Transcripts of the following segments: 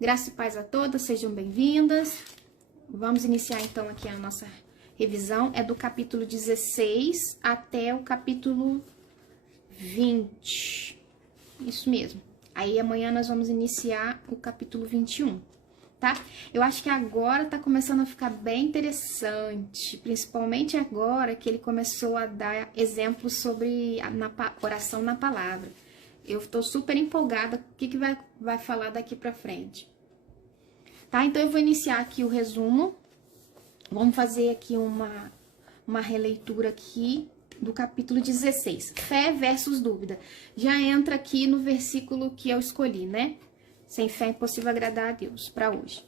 Graça e paz a todas, sejam bem-vindas. Vamos iniciar então aqui a nossa revisão. É do capítulo 16 até o capítulo 20. Isso mesmo. Aí amanhã nós vamos iniciar o capítulo 21, tá? Eu acho que agora tá começando a ficar bem interessante, principalmente agora que ele começou a dar exemplos sobre oração na palavra. Eu tô super empolgada com o que vai falar daqui pra frente. Tá? Então eu vou iniciar aqui o resumo. Vamos fazer aqui uma releitura aqui do capítulo 16. Fé versus dúvida. Já entra aqui no versículo que eu escolhi, né? Sem fé é impossível agradar a Deus, para hoje.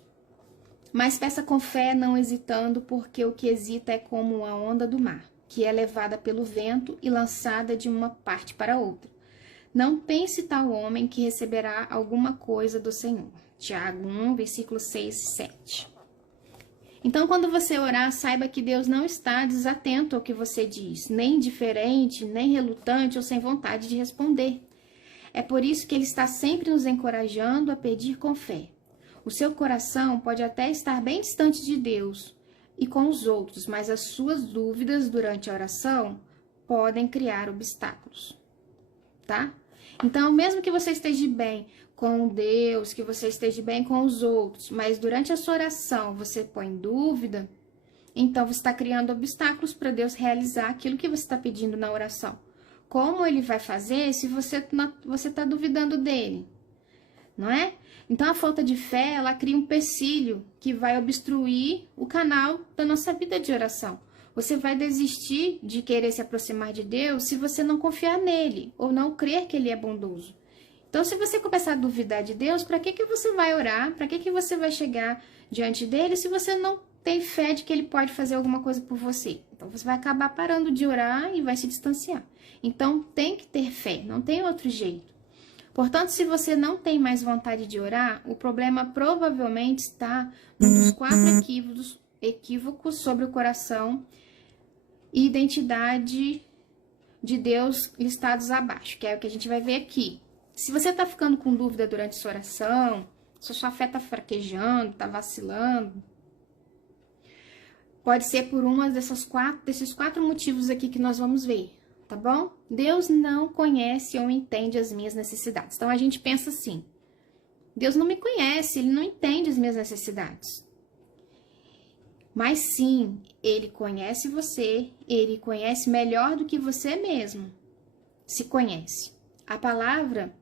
Mas peça com fé, não hesitando, porque o que hesita é como a onda do mar, que é levada pelo vento e lançada de uma parte para outra. Não pense tal homem que receberá alguma coisa do Senhor. Tiago 1, versículos 6 e 7. Então, quando você orar, saiba que Deus não está desatento ao que você diz, nem indiferente, nem relutante ou sem vontade de responder. É por isso que Ele está sempre nos encorajando a pedir com fé. O seu coração pode até estar bem distante de Deus e com os outros, mas as suas dúvidas durante a oração podem criar obstáculos, tá? Então, mesmo que você esteja bem com Deus, que você esteja bem com os outros, mas durante a sua oração você põe dúvida, então você está criando obstáculos para Deus realizar aquilo que você está pedindo na oração. Como Ele vai fazer se você está duvidando dele? Não é? Então, a falta de fé, ela cria um empecilho que vai obstruir o canal da nossa vida de oração. Você vai desistir de querer se aproximar de Deus se você não confiar nele ou não crer que ele é bondoso. Então, se você começar a duvidar de Deus, para que você vai orar? Para que você vai chegar diante dele se você não tem fé de que ele pode fazer alguma coisa por você? Então, você vai acabar parando de orar e vai se distanciar. Então, tem que ter fé, não tem outro jeito. Portanto, se você não tem mais vontade de orar, o problema provavelmente está num dos 4 equívocos sobre o coração e identidade de Deus listados abaixo, que é o que a gente vai ver aqui. Se você está ficando com dúvida durante sua oração, se sua fé está fraquejando, está vacilando, pode ser por uma desses 4 motivos aqui que nós vamos ver, tá bom? Deus não conhece ou entende as minhas necessidades. Então, a gente pensa assim, Deus não me conhece, Ele não entende as minhas necessidades. Mas sim, Ele conhece você, Ele conhece melhor do que você mesmo se conhece. A palavra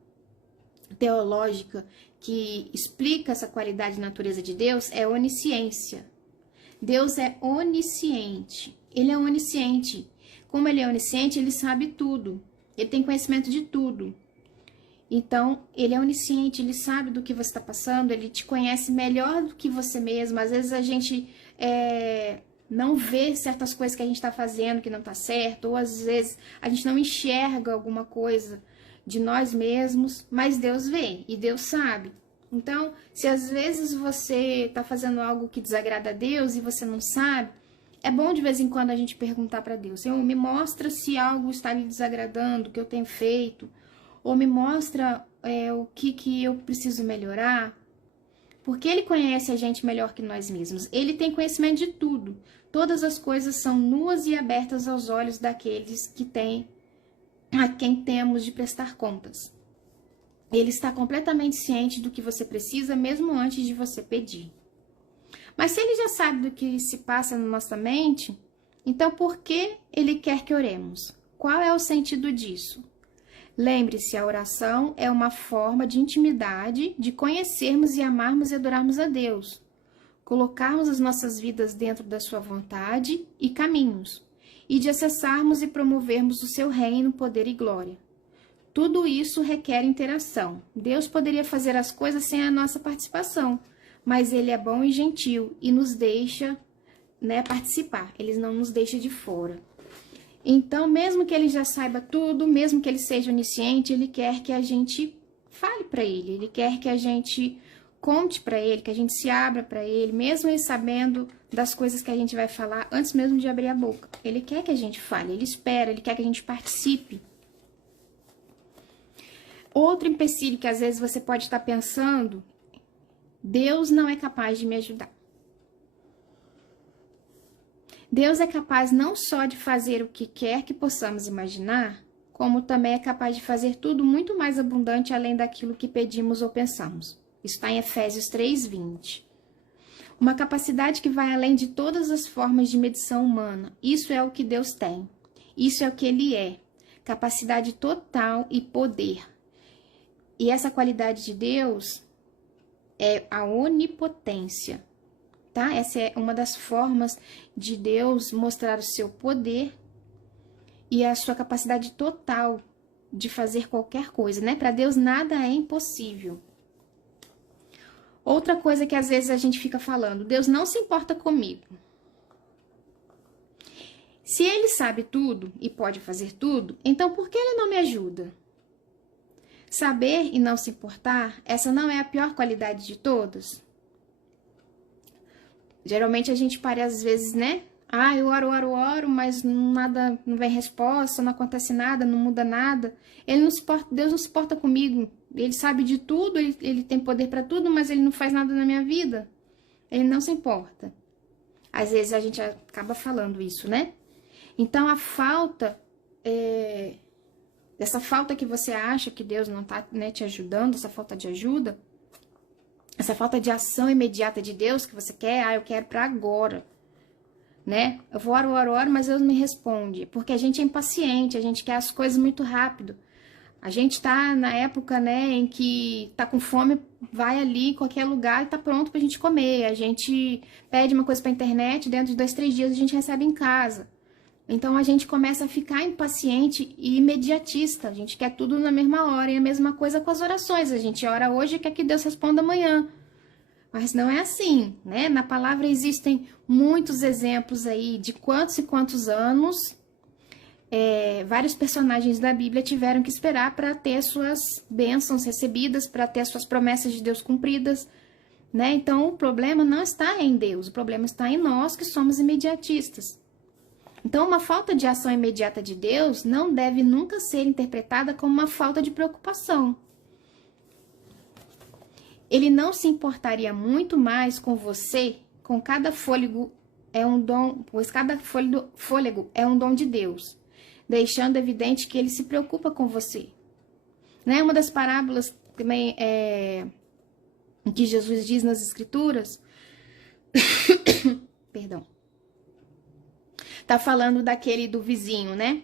teológica que explica essa qualidade e natureza de Deus é onisciência. Deus é onisciente, Ele é onisciente. Como Ele é onisciente, Ele sabe tudo, Ele tem conhecimento de tudo. Então, Ele é onisciente, Ele sabe do que você está passando, Ele te conhece melhor do que você mesmo. Às vezes a gente não vê certas coisas que a gente está fazendo que não está certo, ou às vezes a gente não enxerga alguma coisa de nós mesmos, mas Deus vê e Deus sabe. Então, se às vezes você está fazendo algo que desagrada a Deus e você não sabe, é bom de vez em quando a gente perguntar para Deus, Senhor, me mostra se algo está lhe desagradando, o que eu tenho feito, ou me mostra o que eu preciso melhorar. Porque Ele conhece a gente melhor que nós mesmos. Ele tem conhecimento de tudo. Todas as coisas são nuas e abertas aos olhos daqueles a quem temos de prestar contas. Ele está completamente ciente do que você precisa, mesmo antes de você pedir. Mas se Ele já sabe do que se passa na nossa mente, então por que Ele quer que oremos? Qual é o sentido disso? Lembre-se, a oração é uma forma de intimidade, de conhecermos e amarmos e adorarmos a Deus, colocarmos as nossas vidas dentro da sua vontade e caminhos, e de acessarmos e promovermos o seu reino, poder e glória. Tudo isso requer interação. Deus poderia fazer as coisas sem a nossa participação, mas Ele é bom e gentil e nos deixa, participar, Ele não nos deixa de fora. Então, mesmo que Ele já saiba tudo, mesmo que Ele seja onisciente, Ele quer que a gente fale para Ele, Ele quer que a gente conte para Ele, que a gente se abra para Ele, mesmo Ele sabendo das coisas que a gente vai falar antes mesmo de abrir a boca. Ele quer que a gente fale, Ele espera, Ele quer que a gente participe. Outro empecilho que às vezes você pode estar pensando Deus não é capaz de me ajudar. Deus é capaz não só de fazer o que quer que possamos imaginar, como também é capaz de fazer tudo muito mais abundante além daquilo que pedimos ou pensamos. Isso está em Efésios 3:20. Uma capacidade que vai além de todas as formas de medição humana. Isso é o que Deus tem. Isso é o que Ele é. Capacidade total e poder. E essa qualidade de Deus é a onipotência, tá? Essa é uma das formas de Deus mostrar o seu poder e a sua capacidade total de fazer qualquer coisa, né? Para Deus nada é impossível. Outra coisa que às vezes a gente fica falando, Deus não se importa comigo. Se Ele sabe tudo e pode fazer tudo, então por que Ele não me ajuda? Saber e não se importar, essa não é a pior qualidade de todas? Geralmente a gente para às vezes, né? Ah, eu oro, mas nada, não vem resposta, não acontece nada, não muda nada. Deus não se importa comigo. Ele sabe de tudo, ele tem poder para tudo, mas ele não faz nada na minha vida. Ele não se importa. Às vezes a gente acaba falando isso, né? Então a falta, essa falta que você acha que Deus não tá, né, te ajudando, essa falta de ajuda, essa falta de ação imediata de Deus que você quer, eu quero para agora, né? Eu vou oro, mas Deus não me responde, porque a gente é impaciente, a gente quer as coisas muito rápido. A gente tá na época, né, em que tá com fome, vai ali em qualquer lugar e tá pronto pra gente comer. A gente pede uma coisa pra internet, dentro de 2, 3 dias a gente recebe em casa. Então a gente começa a ficar impaciente e imediatista. A gente quer tudo na mesma hora. E a mesma coisa com as orações. A gente ora hoje e quer que Deus responda amanhã. Mas não é assim, né? Na palavra existem muitos exemplos aí de quantos e quantos anos vários personagens da Bíblia tiveram que esperar para ter suas bênçãos recebidas, para ter as suas promessas de Deus cumpridas, né? Então o problema não está em Deus, o problema está em nós que somos imediatistas. Então uma falta de ação imediata de Deus não deve nunca ser interpretada como uma falta de preocupação. Ele não se importaria muito mais com você, com cada fôlego é um dom, pois cada fôlego é um dom de Deus, deixando evidente que ele se preocupa com você. Né? Uma das parábolas também que Jesus diz nas Escrituras, perdão, tá falando do vizinho, né?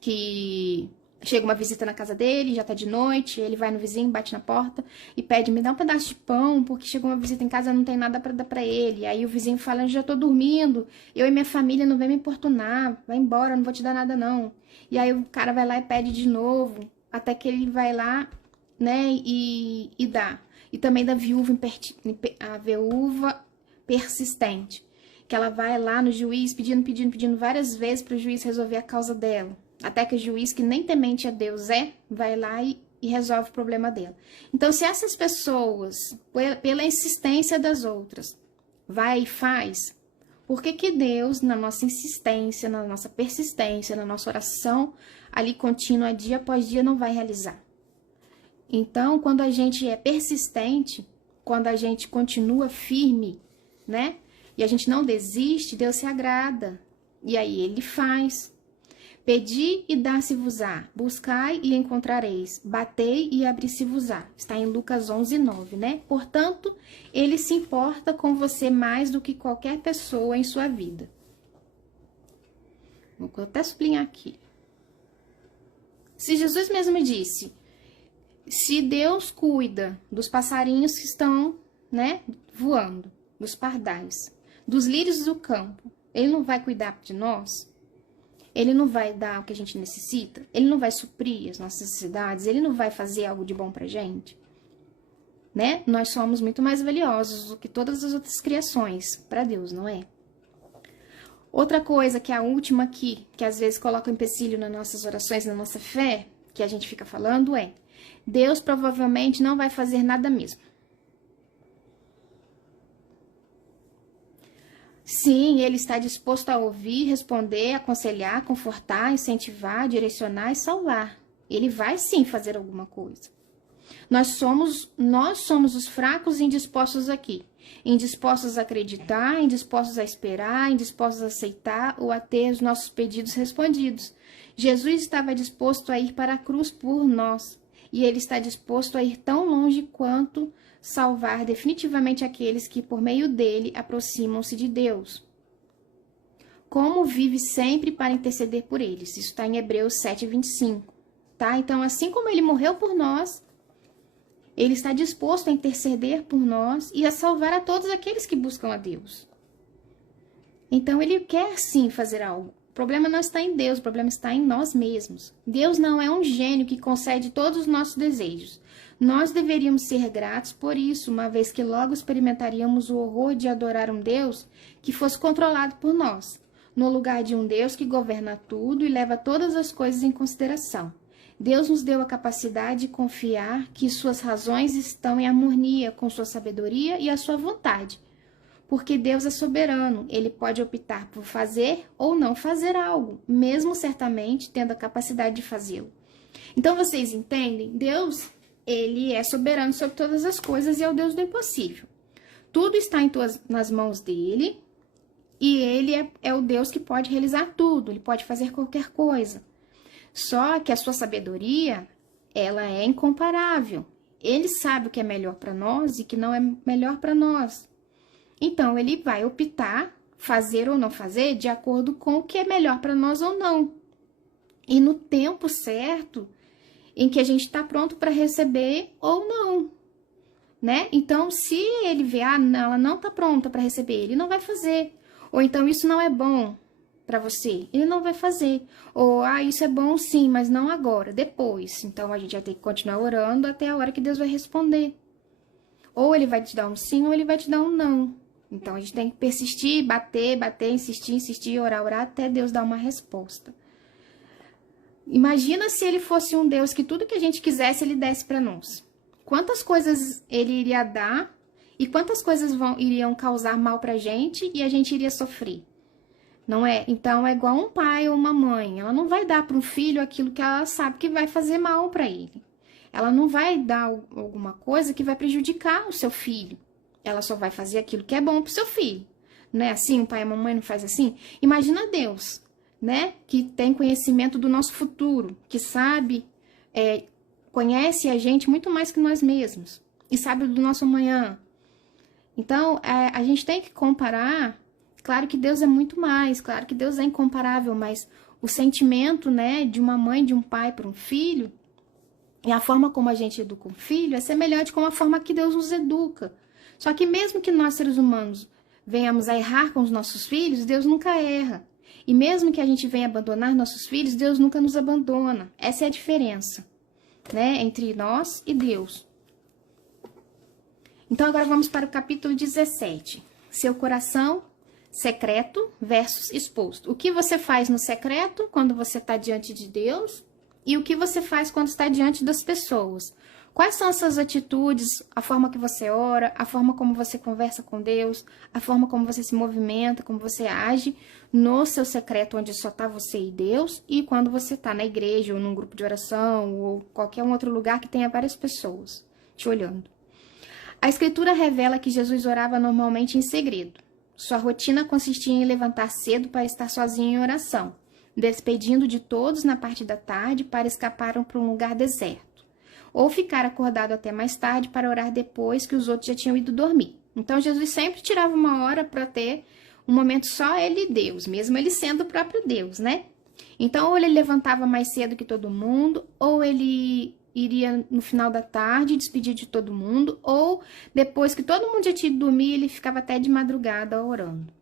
Que chega uma visita na casa dele, já tá de noite, ele vai no vizinho, bate na porta e pede, me dá um pedaço de pão, porque chegou uma visita em casa, não tem nada pra dar pra ele. Aí o vizinho fala, eu já tô dormindo, eu e minha família não vem me importunar, vai embora, não vou te dar nada não. E aí o cara vai lá e pede de novo, até que ele vai lá, né, e dá. E também da viúva persistente, que ela vai lá no juiz pedindo várias vezes para o juiz resolver a causa dela. Até que o juiz, que nem temente a Deus vai lá e resolve o problema dela. Então, se essas pessoas, pela insistência das outras, vai e faz, por que Deus, na nossa insistência, na nossa persistência, na nossa oração, ali contínua, dia após dia, não vai realizar? Então, quando a gente é persistente, quando a gente continua firme, né? E a gente não desiste, Deus se agrada. E aí Ele faz. Pedi e dar-se-vos-á, buscai e encontrareis, batei e abri-se-vos-á. Está em Lucas 11:9, né? Portanto, Ele se importa com você mais do que qualquer pessoa em sua vida. Vou até sublinhar aqui. Se Jesus mesmo disse, se Deus cuida dos passarinhos que estão, né, voando, dos pardais, dos lírios do campo, Ele não vai cuidar de nós? Ele não vai dar o que a gente necessita? Ele não vai suprir as nossas necessidades? Ele não vai fazer algo de bom pra gente? Né? Nós somos muito mais valiosos do que todas as outras criações para Deus, não é? Outra coisa, que é a última aqui, que às vezes coloca um empecilho nas nossas orações, na nossa fé, que a gente fica falando Deus provavelmente não vai fazer nada mesmo. Sim, Ele está disposto a ouvir, responder, aconselhar, confortar, incentivar, direcionar e salvar. Ele vai sim fazer alguma coisa. Nós somos os fracos e indispostos aqui. Indispostos a acreditar, indispostos a esperar, indispostos a aceitar ou a ter os nossos pedidos respondidos. Jesus estava disposto a ir para a cruz por nós. E ele está disposto a ir tão longe quanto salvar definitivamente aqueles que, por meio dele, aproximam-se de Deus. Como vive sempre para interceder por eles. Isso está em Hebreus 7:25. Tá? Então, assim como ele morreu por nós, ele está disposto a interceder por nós e a salvar a todos aqueles que buscam a Deus. Então, ele quer sim fazer algo. O problema não está em Deus, o problema está em nós mesmos. Deus não é um gênio que concede todos os nossos desejos. Nós deveríamos ser gratos por isso, uma vez que logo experimentaríamos o horror de adorar um Deus que fosse controlado por nós, no lugar de um Deus que governa tudo e leva todas as coisas em consideração. Deus nos deu a capacidade de confiar que suas razões estão em harmonia com sua sabedoria e a sua vontade. Porque Deus é soberano, ele pode optar por fazer ou não fazer algo, mesmo certamente tendo a capacidade de fazê-lo. Então vocês entendem? Deus, ele é soberano sobre todas as coisas e é o Deus do impossível. Tudo está nas mãos dele e ele é o Deus que pode realizar tudo, ele pode fazer qualquer coisa. Só que a sua sabedoria, ela é incomparável. Ele sabe o que é melhor para nós e que não é melhor para nós. Então, ele vai optar, fazer ou não fazer, de acordo com o que é melhor para nós ou não. E no tempo certo, em que a gente está pronto para receber ou não, né? Então, se ele vê, ela não está pronta para receber, ele não vai fazer. Ou então, isso não é bom para você, ele não vai fazer. Ou, isso é bom sim, mas não agora, depois. Então, a gente vai ter que continuar orando até a hora que Deus vai responder. Ou ele vai te dar um sim, ou ele vai te dar um não. Então, a gente tem que persistir, bater, insistir, orar, até Deus dar uma resposta. Imagina se ele fosse um Deus que tudo que a gente quisesse, ele desse para nós. Quantas coisas ele iria dar e quantas coisas iriam causar mal pra gente e a gente iria sofrer. Não é? Então, é igual um pai ou uma mãe. Ela não vai dar para um filho aquilo que ela sabe que vai fazer mal para ele. Ela não vai dar alguma coisa que vai prejudicar o seu filho. Ela só vai fazer aquilo que é bom pro seu filho. Não é assim? O pai e a mamãe não faz assim? Imagina Deus, né? Que tem conhecimento do nosso futuro, que sabe, conhece a gente muito mais que nós mesmos. E sabe do nosso amanhã. Então, a gente tem que comparar. Claro que Deus é muito mais, claro que Deus é incomparável, mas o sentimento, né, de uma mãe, de um pai para um filho, e a forma como a gente educa um filho é semelhante com a forma que Deus nos educa. Só que mesmo que nós, seres humanos, venhamos a errar com os nossos filhos, Deus nunca erra. E mesmo que a gente venha abandonar nossos filhos, Deus nunca nos abandona. Essa é a diferença, né, entre nós e Deus. Então, agora vamos para o capítulo 17. Seu coração secreto versus exposto. O que você faz no secreto quando você está diante de Deus e o que você faz quando está diante das pessoas. Quais são as suas atitudes, a forma que você ora, a forma como você conversa com Deus, a forma como você se movimenta, como você age no seu secreto onde só está você e Deus e quando você está na igreja ou num grupo de oração ou qualquer outro lugar que tenha várias pessoas te olhando. A Escritura revela que Jesus orava normalmente em segredo. Sua rotina consistia em levantar cedo para estar sozinho em oração, despedindo de todos na parte da tarde para escapar para um lugar deserto, ou ficar acordado até mais tarde para orar depois que os outros já tinham ido dormir. Então, Jesus sempre tirava uma hora para ter um momento só ele e Deus, mesmo ele sendo o próprio Deus, né? Então, ou ele levantava mais cedo que todo mundo, ou ele iria no final da tarde despedir de todo mundo, ou depois que todo mundo já tinha ido dormir, ele ficava até de madrugada orando.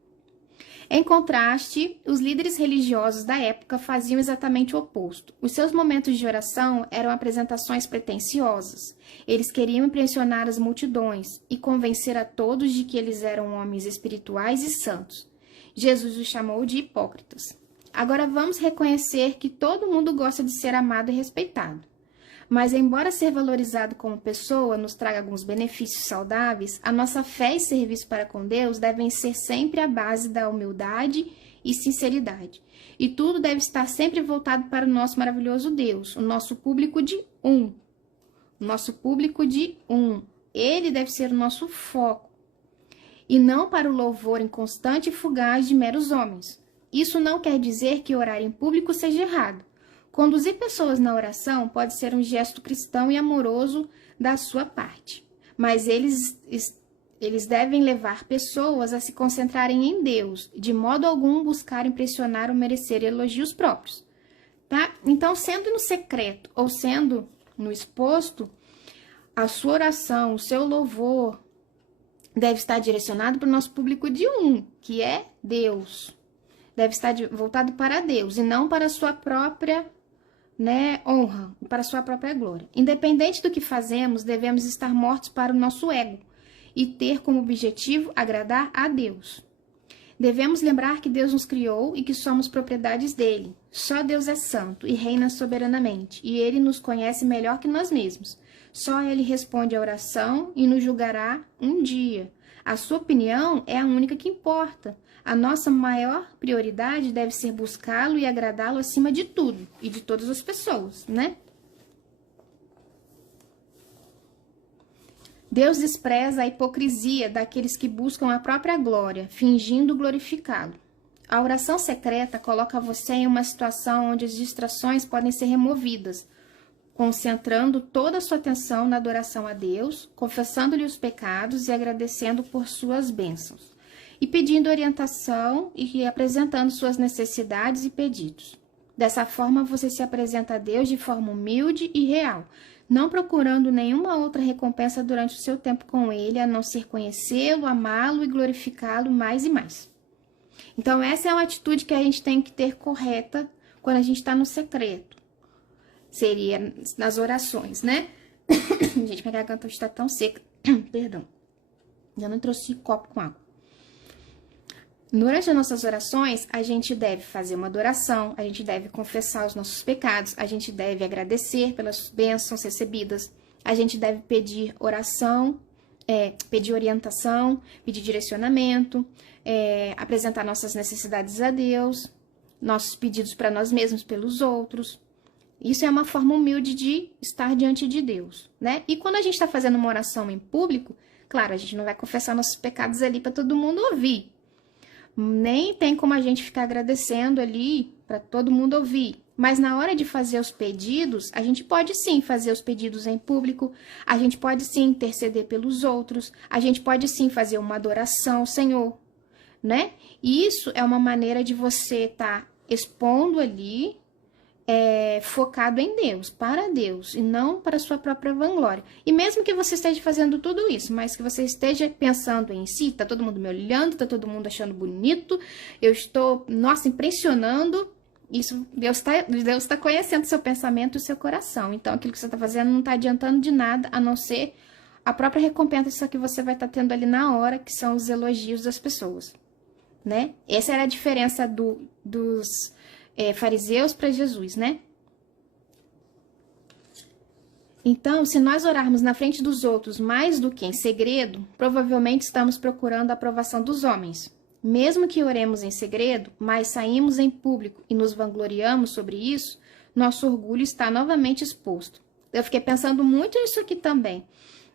Em contraste, os líderes religiosos da época faziam exatamente o oposto. Os seus momentos de oração eram apresentações pretensiosas. Eles queriam impressionar as multidões e convencer a todos de que eles eram homens espirituais e santos. Jesus os chamou de hipócritas. Agora vamos reconhecer que todo mundo gosta de ser amado e respeitado. Mas, embora ser valorizado como pessoa nos traga alguns benefícios saudáveis, a nossa fé e serviço para com Deus devem ser sempre a base da humildade e sinceridade. E tudo deve estar sempre voltado para o nosso maravilhoso Deus, o nosso público de nosso público de um. Ele deve ser o nosso foco, e não para o louvor inconstante e fugaz de meros homens. Isso não quer dizer que orar em público seja errado. Conduzir pessoas na oração pode ser um gesto cristão e amoroso da sua parte, mas eles devem levar pessoas a se concentrarem em Deus, de modo algum buscar impressionar ou merecer elogios próprios. Tá? Então, sendo no secreto ou sendo no exposto, a sua oração, o seu louvor, deve estar direcionado para o nosso público de um, que é Deus. Deve estar voltado para Deus e não para a sua própria, honra, para a sua própria glória. Independente do que fazemos, devemos estar mortos para o nosso ego e ter como objetivo agradar a Deus. Devemos lembrar que Deus nos criou e que somos propriedades dele. Só Deus é santo e reina soberanamente, e ele nos conhece melhor que nós mesmos. Só ele responde à oração e nos julgará um dia. A sua opinião é a única que importa. A nossa maior prioridade deve ser buscá-lo e agradá-lo acima de tudo e de todas as pessoas, né? Deus despreza a hipocrisia daqueles que buscam a própria glória, fingindo glorificá-lo. A oração secreta coloca você em uma situação onde as distrações podem ser removidas, concentrando toda a sua atenção na adoração a Deus, confessando-lhe os pecados e agradecendo por suas bênçãos, e pedindo orientação e apresentando suas necessidades e pedidos. Dessa forma, você se apresenta a Deus de forma humilde e real, não procurando nenhuma outra recompensa durante o seu tempo com ele, a não ser conhecê-lo, amá-lo e glorificá-lo mais e mais. Então, essa é uma atitude que a gente tem que ter correta quando a gente está no secreto. Seria nas orações, né? Gente, minha garganta está tão seca. Perdão. Eu não trouxe copo com água. Durante as nossas orações, a gente deve fazer uma adoração, a gente deve confessar os nossos pecados, a gente deve agradecer pelas bênçãos recebidas, a gente deve pedir oração, pedir orientação, pedir direcionamento, apresentar nossas necessidades a Deus, nossos pedidos para nós mesmos, pelos outros. Isso é uma forma humilde de estar diante de Deus, né? E quando a gente está fazendo uma oração em público, claro, a gente não vai confessar nossos pecados ali para todo mundo ouvir. Nem tem como a gente ficar agradecendo ali para todo mundo ouvir. Mas na hora de fazer os pedidos, a gente pode sim fazer os pedidos em público, a gente pode sim interceder pelos outros, a gente pode sim fazer uma adoração ao Senhor, né? E isso é uma maneira de você estar expondo ali, focado em Deus, para Deus, e não para a sua própria vanglória. E mesmo que você esteja fazendo tudo isso, mas que você esteja pensando em si, tá todo mundo me olhando, tá todo mundo achando bonito, eu estou, nossa, impressionando, isso, Deus tá conhecendo o seu pensamento e o seu coração. Então, aquilo que você está fazendo não está adiantando de nada, a não ser a própria recompensa que você vai estar tendo ali na hora, que são os elogios das pessoas, né? Essa era a diferença dos fariseus para Jesus, né? Então, se nós orarmos na frente dos outros mais do que em segredo, provavelmente estamos procurando a aprovação dos homens. Mesmo que oremos em segredo, mas saímos em público e nos vangloriamos sobre isso, nosso orgulho está novamente exposto. Eu fiquei pensando muito nisso aqui também.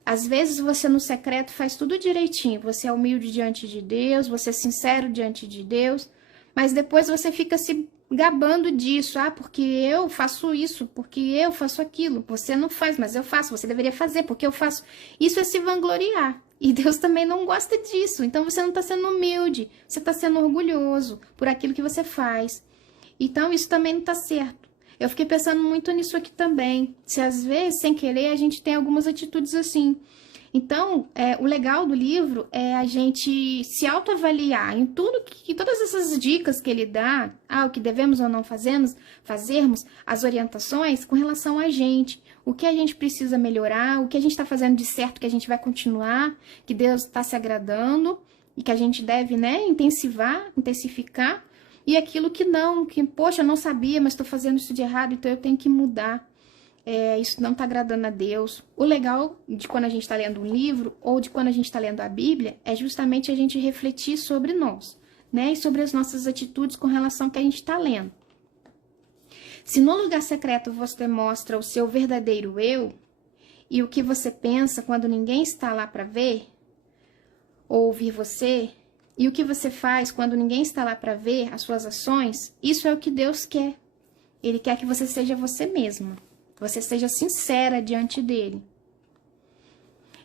Às vezes você no secreto faz tudo direitinho, você é humilde diante de Deus, você é sincero diante de Deus, mas depois você fica se gabando disso, porque eu faço isso, porque eu faço aquilo. Você não faz, mas eu faço, você deveria fazer, porque eu faço. Isso é se vangloriar. E Deus também não gosta disso. Então você não está sendo humilde, você está sendo orgulhoso por aquilo que você faz. Então isso também não está certo. Eu fiquei pensando muito nisso aqui também. Se às vezes, sem querer, a gente tem algumas atitudes assim. Então, o legal do livro é a gente se autoavaliar em tudo todas essas dicas que ele dá, o que devemos ou não fazermos, as orientações com relação a gente, o que a gente precisa melhorar, o que a gente está fazendo de certo que a gente vai continuar, que Deus está se agradando e que a gente deve, intensificar, e aquilo que não, poxa, eu não sabia, mas estou fazendo isso de errado, então eu tenho que mudar. Isso não está agradando a Deus. O legal de quando a gente está lendo um livro ou de quando a gente está lendo a Bíblia é justamente a gente refletir sobre nós, né? E sobre as nossas atitudes com relação ao que a gente está lendo. Se no lugar secreto você mostra o seu verdadeiro eu e o que você pensa quando ninguém está lá para ver ou ouvir você, e o que você faz quando ninguém está lá para ver as suas ações, isso é o que Deus quer. Ele quer que você seja você mesma, que você seja sincera diante dele.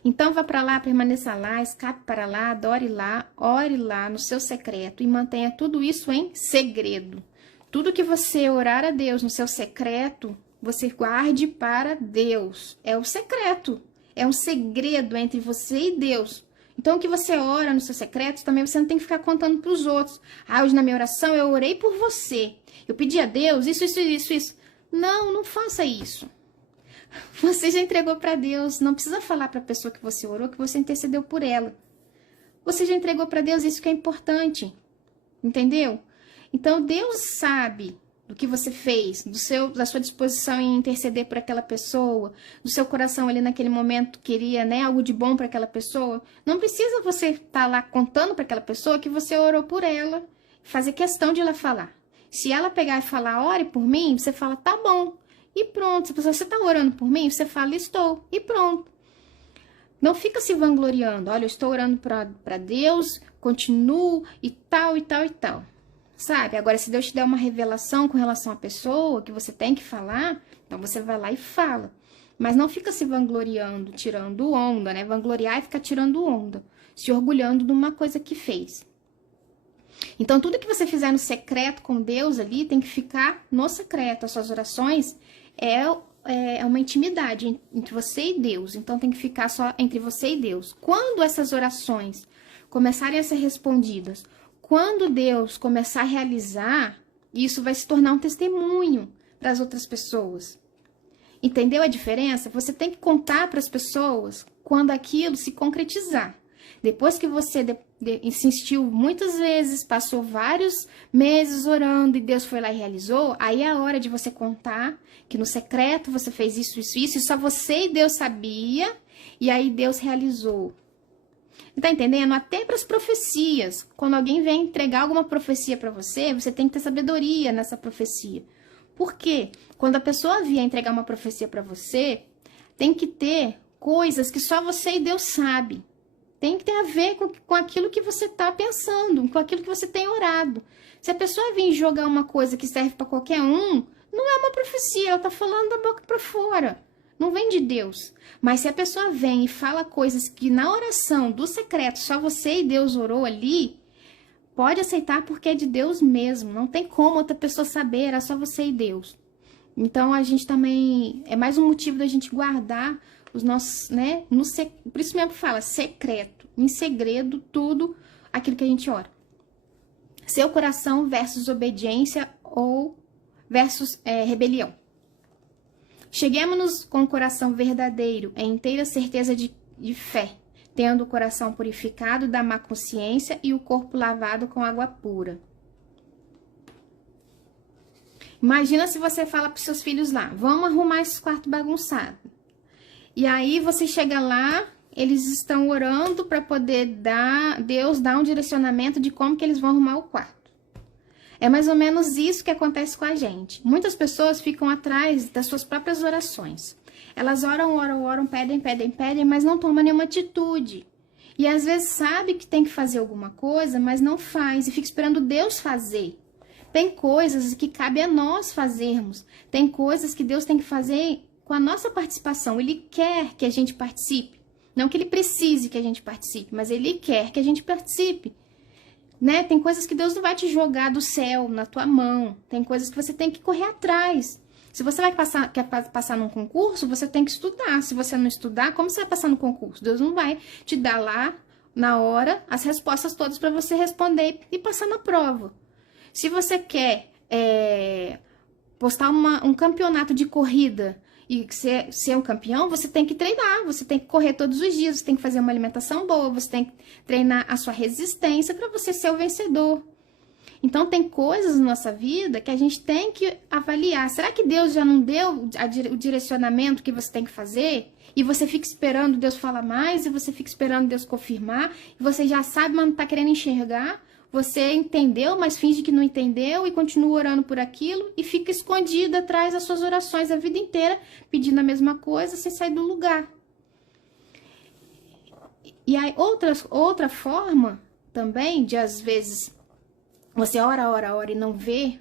Então vá para lá, permaneça lá, escape para lá, adore lá, ore lá no seu secreto e mantenha tudo isso em segredo. Tudo que você orar a Deus no seu secreto, você guarde para Deus. É o secreto, é um segredo entre você e Deus. Então, o que você ora no seu secreto, também você não tem que ficar contando para os outros. Ah, hoje na minha oração eu orei por você. Eu pedi a Deus isso. Não, não faça isso. Você já entregou para Deus. Não precisa falar para a pessoa que você orou, que você intercedeu por ela. Você já entregou para Deus, isso que é importante. Entendeu? Então, Deus sabe do que você fez, da sua disposição em interceder por aquela pessoa, do seu coração ali naquele momento queria, né, algo de bom para aquela pessoa. Não precisa você estar lá contando para aquela pessoa que você orou por ela, fazer questão de ela falar. Se ela pegar e falar, ore por mim, você fala, tá bom, e pronto. Se a pessoa, você está orando por mim, você fala, estou, e pronto. Não fica se vangloriando, olha, eu estou orando para Deus, continuo e tal, e tal, e tal. Sabe? Agora, se Deus te der uma revelação com relação à pessoa que você tem que falar, então você vai lá e fala. Mas não fica se vangloriando, tirando onda, né? Vangloriar é ficar tirando onda, se orgulhando de uma coisa que fez. Então, tudo que você fizer no secreto com Deus ali, tem que ficar no secreto. As suas orações é uma intimidade entre você e Deus. Então, tem que ficar só entre você e Deus. Quando essas orações começarem a ser respondidas, quando Deus começar a realizar, isso vai se tornar um testemunho para as outras pessoas. Entendeu a diferença? Você tem que contar para as pessoas quando aquilo se concretizar. Depois que você insistiu muitas vezes, passou vários meses orando e Deus foi lá e realizou, aí é a hora de você contar que no secreto você fez isso, e só você e Deus sabia, e aí Deus realizou. Tá entendendo? Até para as profecias. Quando alguém vem entregar alguma profecia para você, você tem que ter sabedoria nessa profecia. Por quê? Quando a pessoa vier entregar uma profecia para você, tem que ter coisas que só você e Deus sabe. Tem que ter a ver com aquilo que você está pensando, com aquilo que você tem orado. Se a pessoa vir jogar uma coisa que serve para qualquer um, não é uma profecia, ela está falando da boca para fora. Não vem de Deus. Mas se a pessoa vem e fala coisas que na oração do secreto só você e Deus orou ali, pode aceitar porque é de Deus mesmo. Não tem como outra pessoa saber, era só você e Deus. Então a gente também, é mais um motivo da gente guardar os nossos, né? Por isso mesmo fala secreto, em segredo, tudo aquilo que a gente ora. Seu coração versus obediência ou versus rebelião. Cheguemos-nos com o coração verdadeiro, em inteira certeza de fé, tendo o coração purificado da má consciência e o corpo lavado com água pura. Imagina se você fala para os seus filhos lá, vamos arrumar esse quarto bagunçado. E aí você chega lá, eles estão orando para poder Deus dar um direcionamento de como que eles vão arrumar o quarto. É mais ou menos isso que acontece com a gente. Muitas pessoas ficam atrás das suas próprias orações. Elas oram, pedem, mas não tomam nenhuma atitude. E às vezes sabe que tem que fazer alguma coisa, mas não faz e fica esperando Deus fazer. Tem coisas que cabe a nós fazermos. Tem coisas que Deus tem que fazer com a nossa participação. Ele quer que a gente participe. Não que ele precise que a gente participe, mas ele quer que a gente participe. Né? Tem coisas que Deus não vai te jogar do céu na tua mão. Tem coisas que você tem que correr atrás. Se você quer passar num concurso, você tem que estudar. Se você não estudar, como você vai passar no concurso? Deus não vai te dar lá, na hora, as respostas todas para você responder e passar na prova. Se você quer postar um campeonato de corrida e ser um campeão, você tem que treinar, você tem que correr todos os dias, você tem que fazer uma alimentação boa, você tem que treinar a sua resistência para você ser o vencedor. Então, tem coisas na nossa vida que a gente tem que avaliar. Será que Deus já não deu o direcionamento que você tem que fazer? E você fica esperando Deus falar mais, e você fica esperando Deus confirmar, e você já sabe, mas não está querendo enxergar? você entendeu, mas finge que não entendeu e continua orando por aquilo e fica escondido atrás das suas orações a vida inteira, pedindo a mesma coisa sem sair do lugar. E aí, outra forma também de, às vezes, você ora e não vê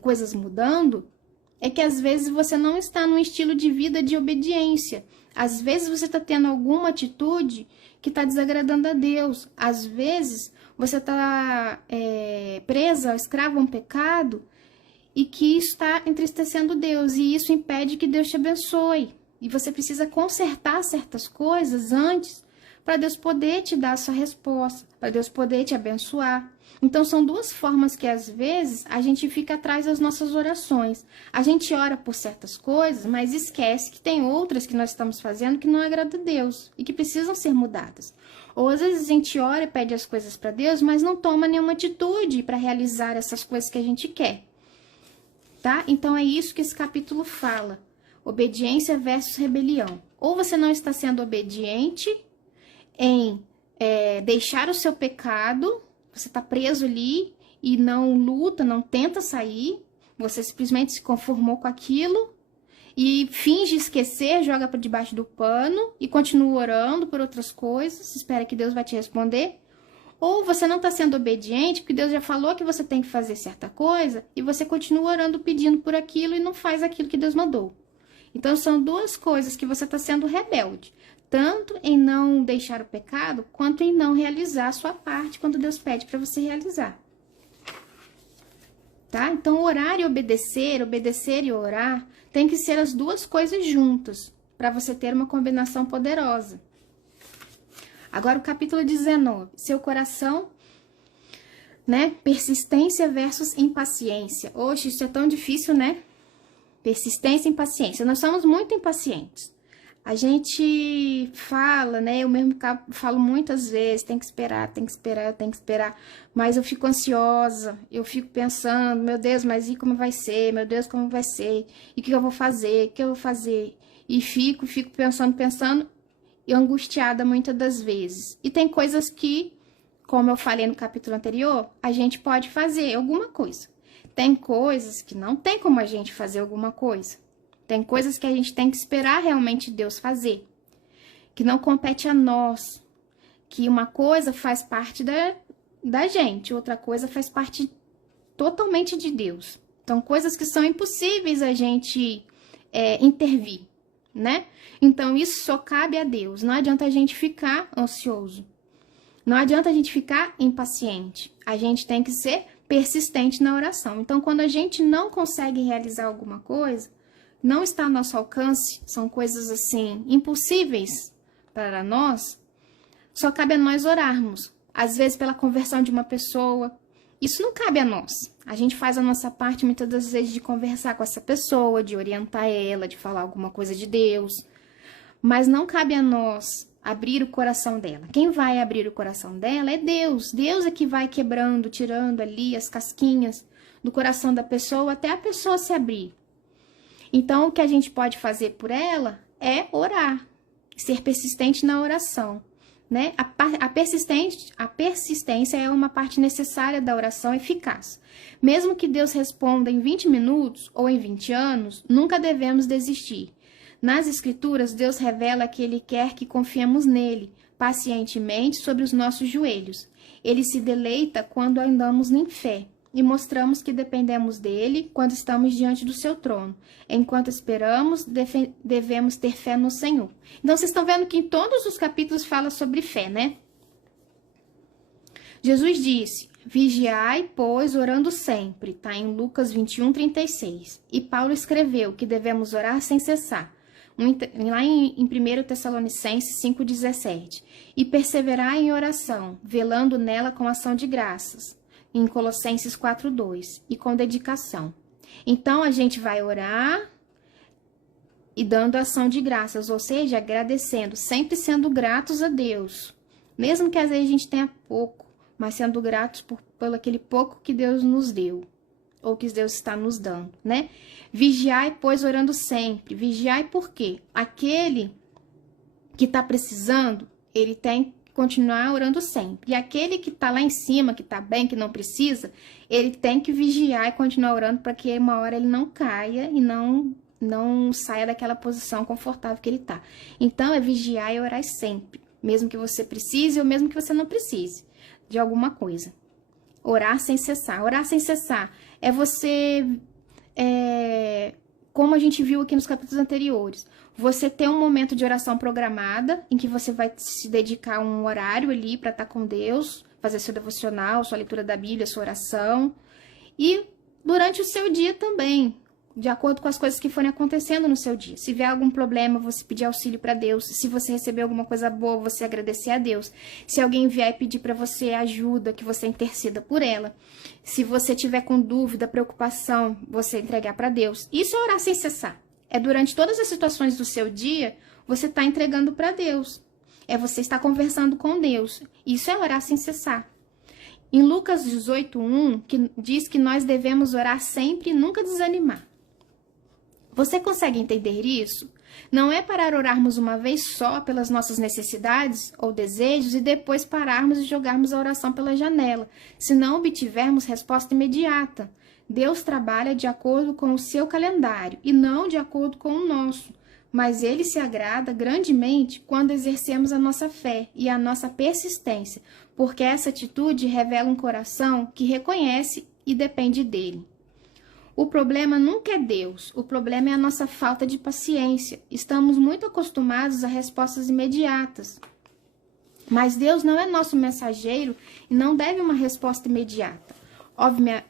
coisas mudando, é que às vezes você não está num estilo de vida de obediência. Às vezes você está tendo alguma atitude que está desagradando a Deus. Às vezes você está presa, escrava a um pecado e que está entristecendo Deus. E isso impede que Deus te abençoe. E você precisa consertar certas coisas antes para Deus poder te dar a sua resposta, para Deus poder te abençoar. Então, são duas formas que, às vezes, a gente fica atrás das nossas orações. A gente ora por certas coisas, mas esquece que tem outras que nós estamos fazendo que não agradam a Deus e que precisam ser mudadas. Ou, às vezes, a gente ora e pede as coisas para Deus, mas não toma nenhuma atitude para realizar essas coisas que a gente quer. Tá? Então, é isso que esse capítulo fala. Obediência versus rebelião. Ou você não está sendo obediente em deixar o seu pecado, você está preso ali e não luta, não tenta sair, você simplesmente se conformou com aquilo e finge esquecer, joga para debaixo do pano e continua orando por outras coisas, espera que Deus vai te responder. Ou você não está sendo obediente, porque Deus já falou que você tem que fazer certa coisa e você continua orando, pedindo por aquilo e não faz aquilo que Deus mandou. Então, são duas coisas que você está sendo rebelde. Tanto em não deixar o pecado, quanto em não realizar a sua parte quando Deus pede para você realizar. Tá? Então, orar e obedecer e orar, tem que ser as duas coisas juntas, para você ter uma combinação poderosa. Agora, o capítulo 19. Seu coração, né? Persistência versus impaciência. Oxe, isso é tão difícil, né? Persistência e impaciência. Nós somos muito impacientes. A gente fala, né? Eu mesmo falo muitas vezes, tem que esperar, mas eu fico ansiosa, eu fico pensando, meu Deus, mas e como vai ser? Meu Deus, como vai ser? E o que eu vou fazer? O que eu vou fazer? E fico pensando, e angustiada muitas das vezes. E tem coisas que, como eu falei no capítulo anterior, a gente pode fazer alguma coisa. Tem coisas que não tem como a gente fazer alguma coisa. Tem coisas que a gente tem que esperar realmente Deus fazer, que não compete a nós, que uma coisa faz parte da gente, outra coisa faz parte totalmente de Deus. Então, coisas que são impossíveis a gente intervir, né? Então, isso só cabe a Deus. Não adianta a gente ficar ansioso, não adianta a gente ficar impaciente. A gente tem que ser persistente na oração. Então, quando a gente não consegue realizar alguma coisa, não está ao nosso alcance, são coisas assim, impossíveis para nós, só cabe a nós orarmos. Às vezes pela conversão de uma pessoa, isso não cabe a nós. A gente faz a nossa parte muitas das vezes de conversar com essa pessoa, de orientar ela, de falar alguma coisa de Deus, mas não cabe a nós abrir o coração dela. Quem vai abrir o coração dela é Deus. Deus é que vai quebrando, tirando ali as casquinhas do coração da pessoa até a pessoa se abrir. Então, o que a gente pode fazer por ela é orar, ser persistente na oração, né? A persistência é uma parte necessária da oração eficaz. Mesmo que Deus responda em 20 minutos ou em 20 anos, nunca devemos desistir. Nas Escrituras, Deus revela que Ele quer que confiemos nele, pacientemente sobre os nossos joelhos. Ele se deleita quando andamos em fé. E mostramos que dependemos dele quando estamos diante do seu trono. Enquanto esperamos, devemos ter fé no Senhor. Então, vocês estão vendo que em todos os capítulos fala sobre fé, né? Jesus disse, vigiai, pois, orando sempre. Está em Lucas 21:36. E Paulo escreveu que devemos orar sem cessar. Lá em 1 Tessalonicenses 5:17. E perseverar em oração, velando nela com ação de graças. Em Colossenses 4:2, e com dedicação. Então, a gente vai orar e dando ação de graças, ou seja, agradecendo, sempre sendo gratos a Deus. Mesmo que às vezes a gente tenha pouco, mas sendo gratos por aquele pouco que Deus nos deu, ou que Deus está nos dando, né? Vigiai, pois, orando sempre. Vigiai por quê? Aquele que está precisando, ele tem continuar orando sempre. E aquele que tá lá em cima, que tá bem, que não precisa, ele tem que vigiar e continuar orando para que uma hora ele não caia e não saia daquela posição confortável que ele tá. Então, é vigiar e orar sempre, mesmo que você precise ou mesmo que você não precise de alguma coisa. Orar sem cessar. Orar sem cessar é você, como a gente viu aqui nos capítulos anteriores, você ter um momento de oração programada, em que você vai se dedicar um horário ali para estar com Deus, fazer seu devocional, sua leitura da Bíblia, sua oração. E durante o seu dia também, de acordo com as coisas que forem acontecendo no seu dia. Se vier algum problema, você pedir auxílio para Deus. Se você receber alguma coisa boa, você agradecer a Deus. Se alguém vier e pedir para você ajuda, que você interceda por ela. Se você tiver com dúvida, preocupação, você entregar para Deus. Isso é orar sem cessar. É durante todas as situações do seu dia, você está entregando para Deus. É você estar conversando com Deus. Isso é orar sem cessar. Em Lucas 18:1, que diz que nós devemos orar sempre e nunca desanimar. Você consegue entender isso? Não é parar orarmos uma vez só pelas nossas necessidades ou desejos e depois pararmos e jogarmos a oração pela janela, se não obtivermos resposta imediata. Deus trabalha de acordo com o seu calendário e não de acordo com o nosso, mas Ele se agrada grandemente quando exercemos a nossa fé e a nossa persistência, porque essa atitude revela um coração que reconhece e depende dEle. O problema nunca é Deus, o problema é a nossa falta de paciência. Estamos muito acostumados a respostas imediatas. Mas Deus não é nosso mensageiro e não deve uma resposta imediata.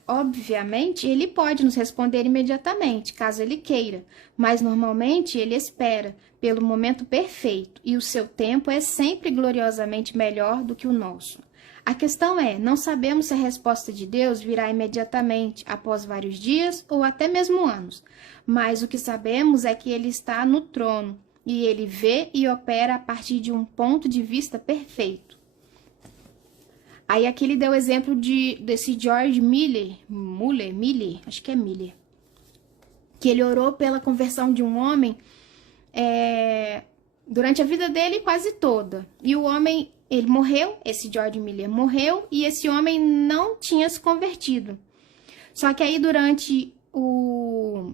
Obviamente, Ele pode nos responder imediatamente, caso Ele queira, mas normalmente Ele espera pelo momento perfeito e o seu tempo é sempre gloriosamente melhor do que o nosso. A questão é, não sabemos se a resposta de Deus virá imediatamente, após vários dias ou até mesmo anos, mas o que sabemos é que Ele está no trono e Ele vê e opera a partir de um ponto de vista perfeito. Aí aqui ele deu o exemplo desse George Miller, acho que é Miller, que ele orou pela conversão de um homem durante a vida dele quase toda. E o homem, ele morreu, esse George Miller morreu, e esse homem não tinha se convertido. Só que aí durante o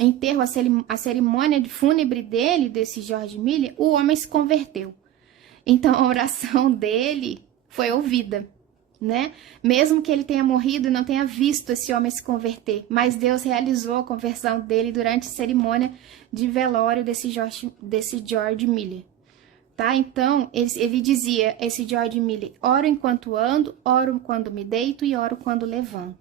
enterro, a cerimônia fúnebre dele, desse George Miller, o homem se converteu. Então a oração dele foi ouvida, né? Mesmo que ele tenha morrido e não tenha visto esse homem se converter, mas Deus realizou a conversão dele durante a cerimônia de velório desse George Miller, tá? Então, ele dizia, esse George Miller, oro enquanto ando, oro quando me deito e oro quando levanto.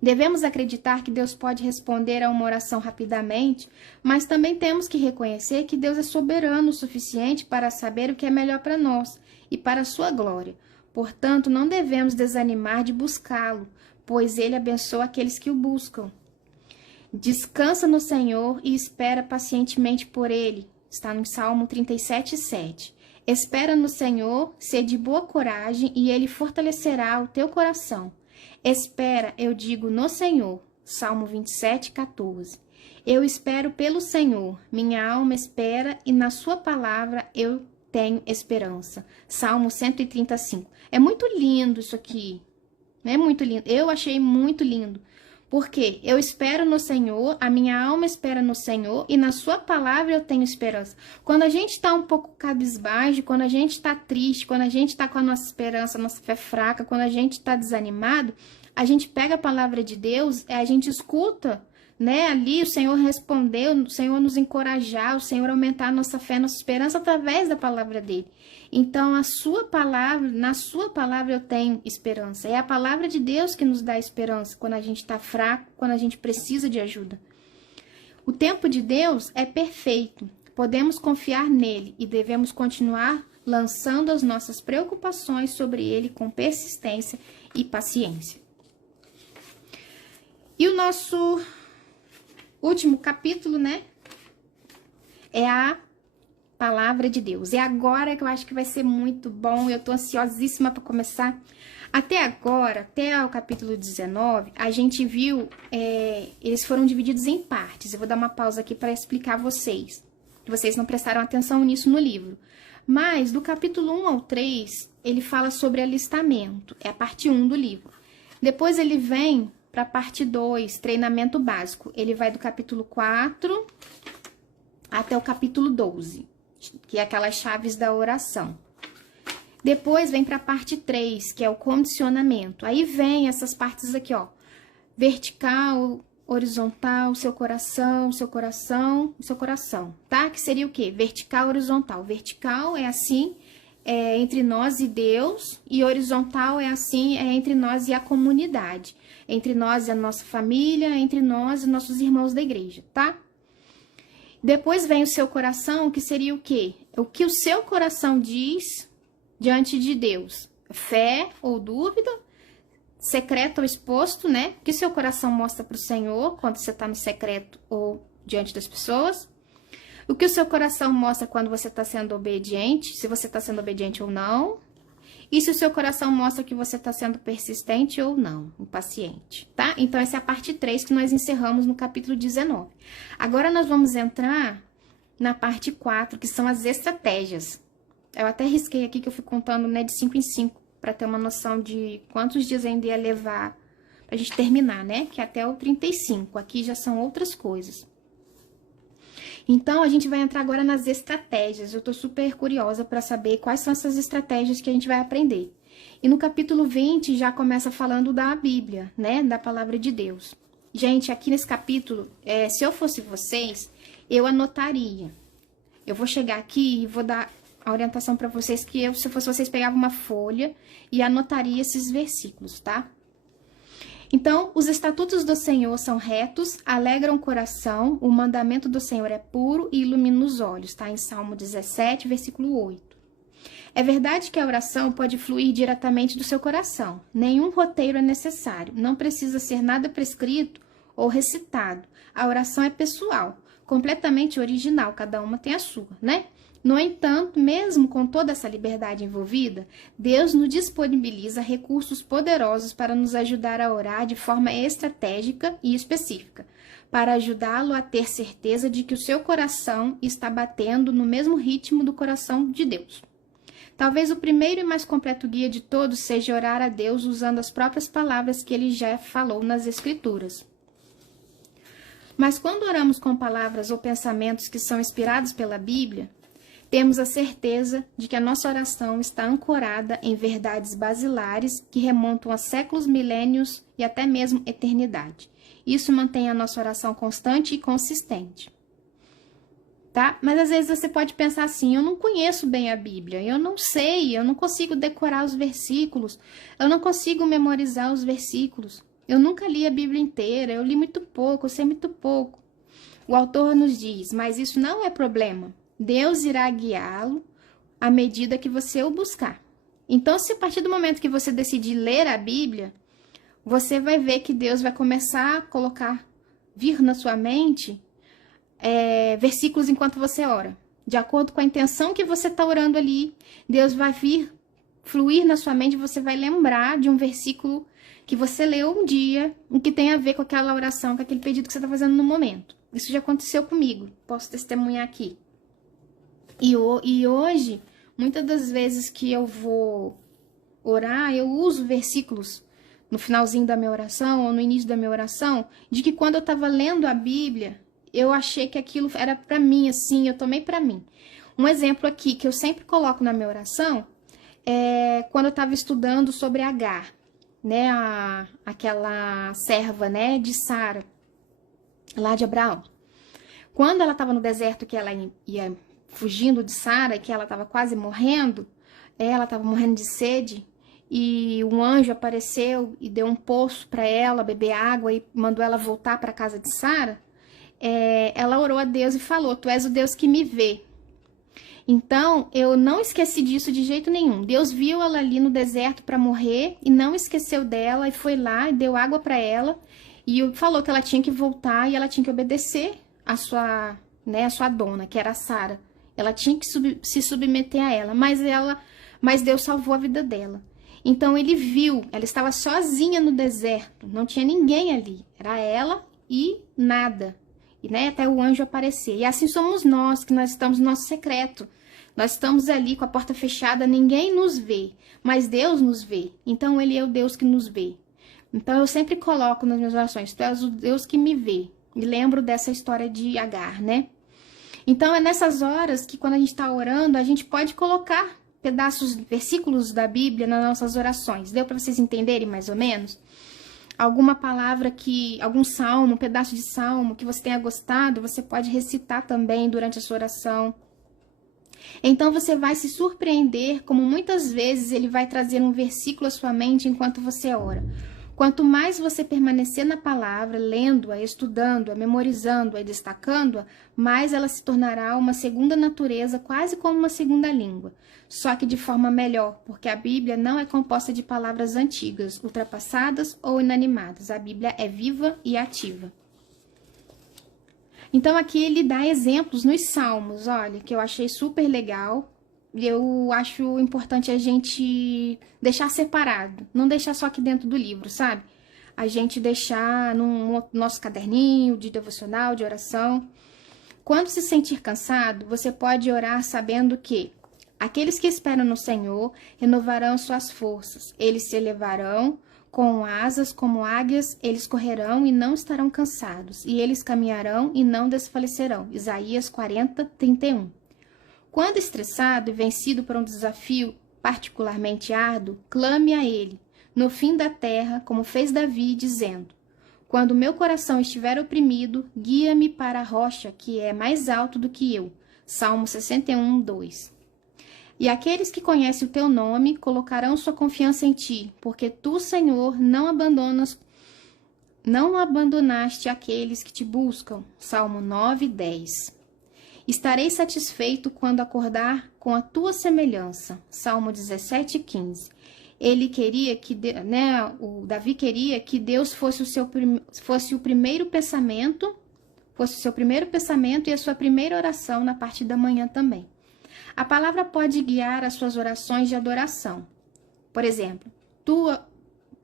Devemos acreditar que Deus pode responder a uma oração rapidamente, mas também temos que reconhecer que Deus é soberano o suficiente para saber o que é melhor para nós e para a sua glória. Portanto, não devemos desanimar de buscá-lo, pois ele abençoa aqueles que o buscam. Descansa no Senhor e espera pacientemente por ele. Está no Salmo 37:7. Espera no Senhor, sê de boa coragem e ele fortalecerá o teu coração. Espera, eu digo, no Senhor. Salmo 27:14. Eu espero pelo Senhor, minha alma espera e na sua palavra eu tenho esperança. Salmo 135. É muito lindo isso aqui. É muito lindo. Eu achei muito lindo. Porque eu espero no Senhor, a minha alma espera no Senhor e na sua palavra eu tenho esperança. Quando a gente está um pouco cabisbaixo, quando a gente está triste, quando a gente está com a nossa esperança, a nossa fé fraca, quando a gente está desanimado, a gente pega a palavra de Deus, a gente escuta, né? Ali o Senhor respondeu, o Senhor nos encorajar, o Senhor aumentar a nossa fé, a nossa esperança através da palavra dele. Então, a sua palavra, na sua palavra eu tenho esperança. É a palavra de Deus que nos dá esperança quando a gente está fraco, quando a gente precisa de ajuda. O tempo de Deus é perfeito. Podemos confiar nele e devemos continuar lançando as nossas preocupações sobre ele com persistência e paciência. E o nosso último capítulo, né, é a palavra de Deus. É agora que eu acho que vai ser muito bom, eu tô ansiosíssima para começar. Até agora, até o capítulo 19, a gente viu, eles foram divididos em partes. Eu vou dar uma pausa aqui para explicar a vocês, que vocês não prestaram atenção nisso no livro. Mas do capítulo 1 ao 3, ele fala sobre alistamento, é a parte 1 do livro. Depois ele vem para a parte 2, treinamento básico. Ele vai do capítulo 4 até o capítulo 12, que é aquelas chaves da oração. Depois vem para a parte 3, que é o condicionamento. Aí vem essas partes aqui, ó. Vertical, horizontal, seu coração, seu coração, seu coração, tá? Que seria o quê? Vertical, horizontal. Vertical é assim, é entre nós e Deus, e horizontal é assim, é entre nós e a comunidade. Entre nós e a nossa família, entre nós e nossos irmãos da igreja, tá? Depois vem o seu coração, que seria o quê? O que o seu coração diz diante de Deus. Fé ou dúvida, secreto ou exposto, né? O que seu coração mostra para o Senhor quando você está no secreto ou diante das pessoas. O que o seu coração mostra quando você está sendo obediente, se você está sendo obediente ou não. E se o seu coração mostra que você está sendo persistente ou não, impaciente, tá? Então, essa é a parte 3 que nós encerramos no capítulo 19. Agora, nós vamos entrar na parte 4, que são as estratégias. Eu até risquei aqui que eu fui contando, né, de 5 em 5, para ter uma noção de quantos dias ainda ia levar pra gente terminar, né? Que é até o 35. Aqui já são outras coisas. Então, a gente vai entrar agora nas estratégias. Eu tô super curiosa para saber quais são essas estratégias que a gente vai aprender. E no capítulo 20 já começa falando da Bíblia, né? Da palavra de Deus. Gente, aqui nesse capítulo, se eu fosse vocês, eu anotaria. Eu vou chegar aqui e vou dar a orientação para vocês que eu, se fosse vocês, pegava uma folha e anotaria esses versículos, tá? Então, os estatutos do Senhor são retos, alegram o coração, o mandamento do Senhor é puro e ilumina os olhos, tá? Em Salmo 17, versículo 8. É verdade que a oração pode fluir diretamente do seu coração. Nenhum roteiro é necessário, não precisa ser nada prescrito ou recitado. A oração é pessoal, completamente original, cada uma tem a sua, né? No entanto, mesmo com toda essa liberdade envolvida, Deus nos disponibiliza recursos poderosos para nos ajudar a orar de forma estratégica e específica, para ajudá-lo a ter certeza de que o seu coração está batendo no mesmo ritmo do coração de Deus. Talvez o primeiro e mais completo guia de todos seja orar a Deus usando as próprias palavras que ele já falou nas Escrituras. Mas quando oramos com palavras ou pensamentos que são inspirados pela Bíblia, temos a certeza de que a nossa oração está ancorada em verdades basilares que remontam a séculos, milênios e até mesmo eternidade. Isso mantém a nossa oração constante e consistente. Tá? Mas às vezes você pode pensar assim, eu não conheço bem a Bíblia, eu não sei, eu não consigo decorar os versículos, eu não consigo memorizar os versículos, eu nunca li a Bíblia inteira, eu li muito pouco, eu sei muito pouco. O autor nos diz, mas isso não é problema. Deus irá guiá-lo à medida que você o buscar. Então, se a partir do momento que você decidir ler a Bíblia, você vai ver que Deus vai começar a vir na sua mente versículos enquanto você ora. De acordo com a intenção que você está orando ali, Deus vai vir fluir na sua mente, você vai lembrar de um versículo que você leu um dia, o que tem a ver com aquela oração, com aquele pedido que você está fazendo no momento. Isso já aconteceu comigo, posso testemunhar aqui. E hoje, muitas das vezes que eu vou orar, eu uso versículos no finalzinho da minha oração ou no início da minha oração, de que quando eu estava lendo a Bíblia, eu achei que aquilo era para mim, assim, eu tomei para mim. Um exemplo aqui que eu sempre coloco na minha oração é quando eu estava estudando sobre Agar, né, aquela serva, né, de Sara, lá de Abraão. Quando ela estava no deserto, que ela ia fugindo de Sara, que ela estava quase morrendo, ela estava morrendo de sede, e um anjo apareceu e deu um poço para ela beber água e mandou ela voltar para a casa de Sara. Ela orou a Deus e falou, tu és o Deus que me vê. Então, eu não esqueci disso de jeito nenhum. Deus viu ela ali no deserto para morrer e não esqueceu dela e foi lá e deu água para ela e falou que ela tinha que voltar e ela tinha que obedecer a sua dona, que era Sara. Ela tinha que se submeter a ela, mas Deus salvou a vida dela. Então ele viu, ela estava sozinha no deserto, não tinha ninguém ali, era ela e nada. E, né, até o anjo aparecer. E assim somos nós, que nós estamos no nosso secreto. Nós estamos ali com a porta fechada, ninguém nos vê, mas Deus nos vê. Então, Ele é o Deus que nos vê. Então, eu sempre coloco nas minhas orações, Tu és o Deus que me vê. Me lembro dessa história de Agar, né? Então, é nessas horas que quando a gente está orando, a gente pode colocar pedaços, versículos da Bíblia nas nossas orações. Deu para vocês entenderem mais ou menos? Alguma palavra algum salmo, um pedaço de salmo que você tenha gostado, você pode recitar também durante a sua oração. Então você vai se surpreender como muitas vezes ele vai trazer um versículo à sua mente enquanto você ora. Quanto mais você permanecer na palavra, lendo-a, estudando-a, memorizando-a e destacando-a, mais ela se tornará uma segunda natureza, quase como uma segunda língua. Só que de forma melhor, porque a Bíblia não é composta de palavras antigas, ultrapassadas ou inanimadas. A Bíblia é viva e ativa. Então aqui ele dá exemplos nos Salmos, olha, que eu achei super legal. E eu acho importante a gente deixar separado, não deixar só aqui dentro do livro, sabe? A gente deixar no nosso caderninho de devocional, de oração. Quando se sentir cansado, você pode orar sabendo que aqueles que esperam no Senhor renovarão suas forças. Eles se elevarão com asas como águias, eles correrão e não estarão cansados, e eles caminharão e não desfalecerão. Isaías 40, 31. Quando estressado e vencido por um desafio particularmente árduo, clame a Ele, no fim da terra, como fez Davi, dizendo: quando meu coração estiver oprimido, guia-me para a rocha que é mais alto do que eu. Salmo 61, 2. E aqueles que conhecem o teu nome colocarão sua confiança em ti, porque tu, Senhor, não abandonaste aqueles que te buscam. Salmo 9, 10. Estarei satisfeito quando acordar com a tua semelhança. Salmo 17, 15. Ele queria que, o Davi queria que Deus fosse o primeiro pensamento, fosse o seu primeiro pensamento e a sua primeira oração na parte da manhã também. A palavra pode guiar as suas orações de adoração. Por exemplo, tua,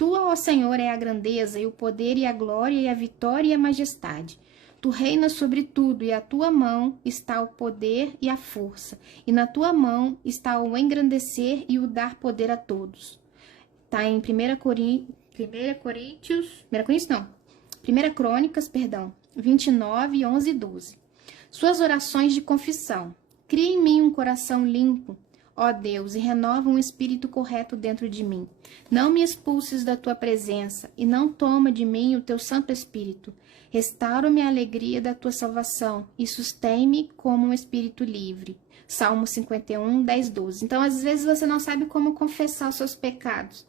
ó Senhor, é a grandeza e o poder e a glória e a vitória e a majestade. Tu reinas sobre tudo, e a tua mão está o poder e a força, e na tua mão está o engrandecer e o dar poder a todos. Está em 1 Crônicas, 29, 11 e 12. Suas orações de confissão. Cria em mim um coração limpo, ó Deus, e renova um espírito correto dentro de mim. Não me expulses da tua presença, e não toma de mim o teu Santo Espírito. Restaura-me a alegria da tua salvação e sustém-me como um espírito livre. Salmo 51, 10, 12. Então, às vezes, você não sabe como confessar os seus pecados.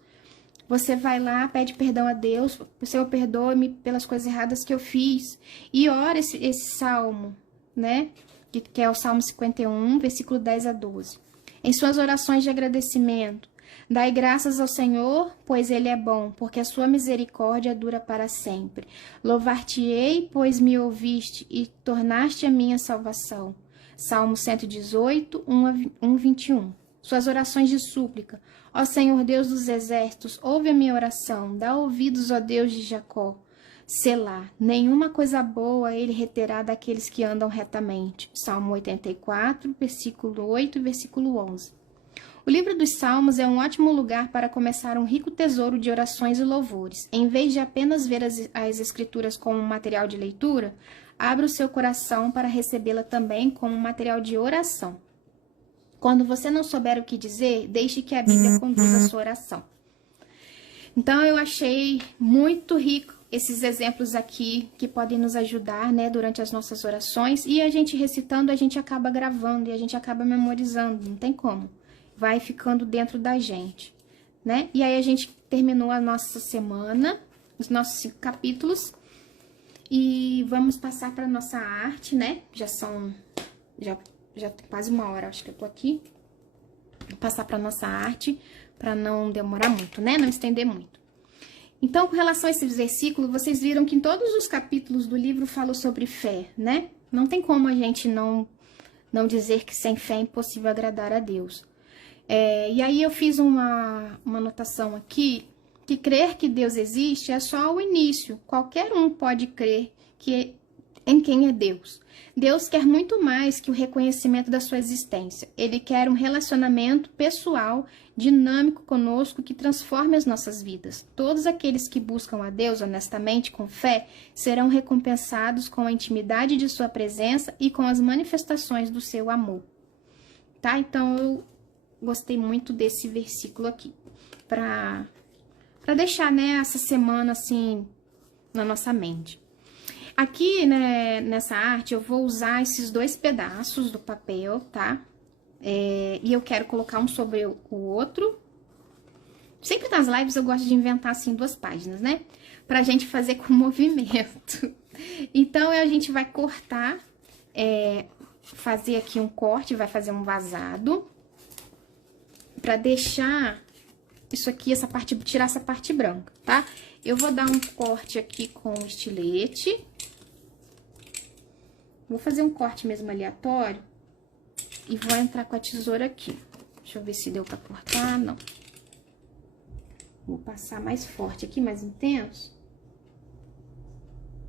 Você vai lá, pede perdão a Deus, Senhor, perdoe-me pelas coisas erradas que eu fiz. E ora esse salmo, né? Que é o Salmo 51, versículo 10 a 12. Em suas orações de agradecimento, dai graças ao Senhor, pois Ele é bom, porque a sua misericórdia dura para sempre. Louvar-te-ei, pois me ouviste e tornaste a minha salvação. Salmo 118, 1, 21. Suas orações de súplica. Ó Senhor Deus dos exércitos, ouve a minha oração, dá ouvidos, ó Deus de Jacó. Selá, nenhuma coisa boa ele reterá daqueles que andam retamente. Salmo 84, versículo 8 e versículo 11. O livro dos Salmos é um ótimo lugar para começar um rico tesouro de orações e louvores. Em vez de apenas ver as escrituras como um material de leitura, abra o seu coração para recebê-la também como um material de oração. Quando você não souber o que dizer, deixe que a Bíblia conduza a sua oração. Então, eu achei muito rico esses exemplos aqui que podem nos ajudar, né, durante as nossas orações. E a gente recitando, a gente acaba gravando e a gente acaba memorizando, não tem como. Vai ficando dentro da gente, né? E aí a gente terminou a nossa semana, os nossos 5 capítulos. E vamos passar para nossa arte, né? Já tem quase 1 hora, acho que eu tô aqui. Vou passar para nossa arte, para não demorar muito, né? Não estender muito. Então, com relação a esse versículo, vocês viram que em todos os capítulos do livro falou sobre fé, né? Não tem como a gente não dizer que sem fé é impossível agradar a Deus. E aí eu fiz uma anotação aqui, que crer que Deus existe é só o início. Qualquer um pode crer que em quem é Deus. Deus quer muito mais que o reconhecimento da sua existência. Ele quer um relacionamento pessoal, dinâmico conosco, que transforme as nossas vidas. Todos aqueles que buscam a Deus honestamente, com fé, serão recompensados com a intimidade de sua presença e com as manifestações do seu amor. Tá? Então, eu gostei muito desse versículo aqui, para deixar, né, essa semana, assim, na nossa mente. Aqui, né, nessa arte, eu vou usar esses 2 pedaços do papel, tá? E eu quero colocar um sobre o outro. Sempre nas lives eu gosto de inventar, assim, 2 páginas, né? Pra gente fazer com movimento. Então, a gente vai cortar, fazer aqui um corte, vai fazer um vazado. Pra deixar isso aqui, essa parte, tirar essa parte branca, tá? Eu vou dar um corte aqui com o estilete. Vou fazer um corte mesmo aleatório e vou entrar com a tesoura aqui. Deixa eu ver se deu pra cortar, não. Vou passar mais forte aqui, mais intenso,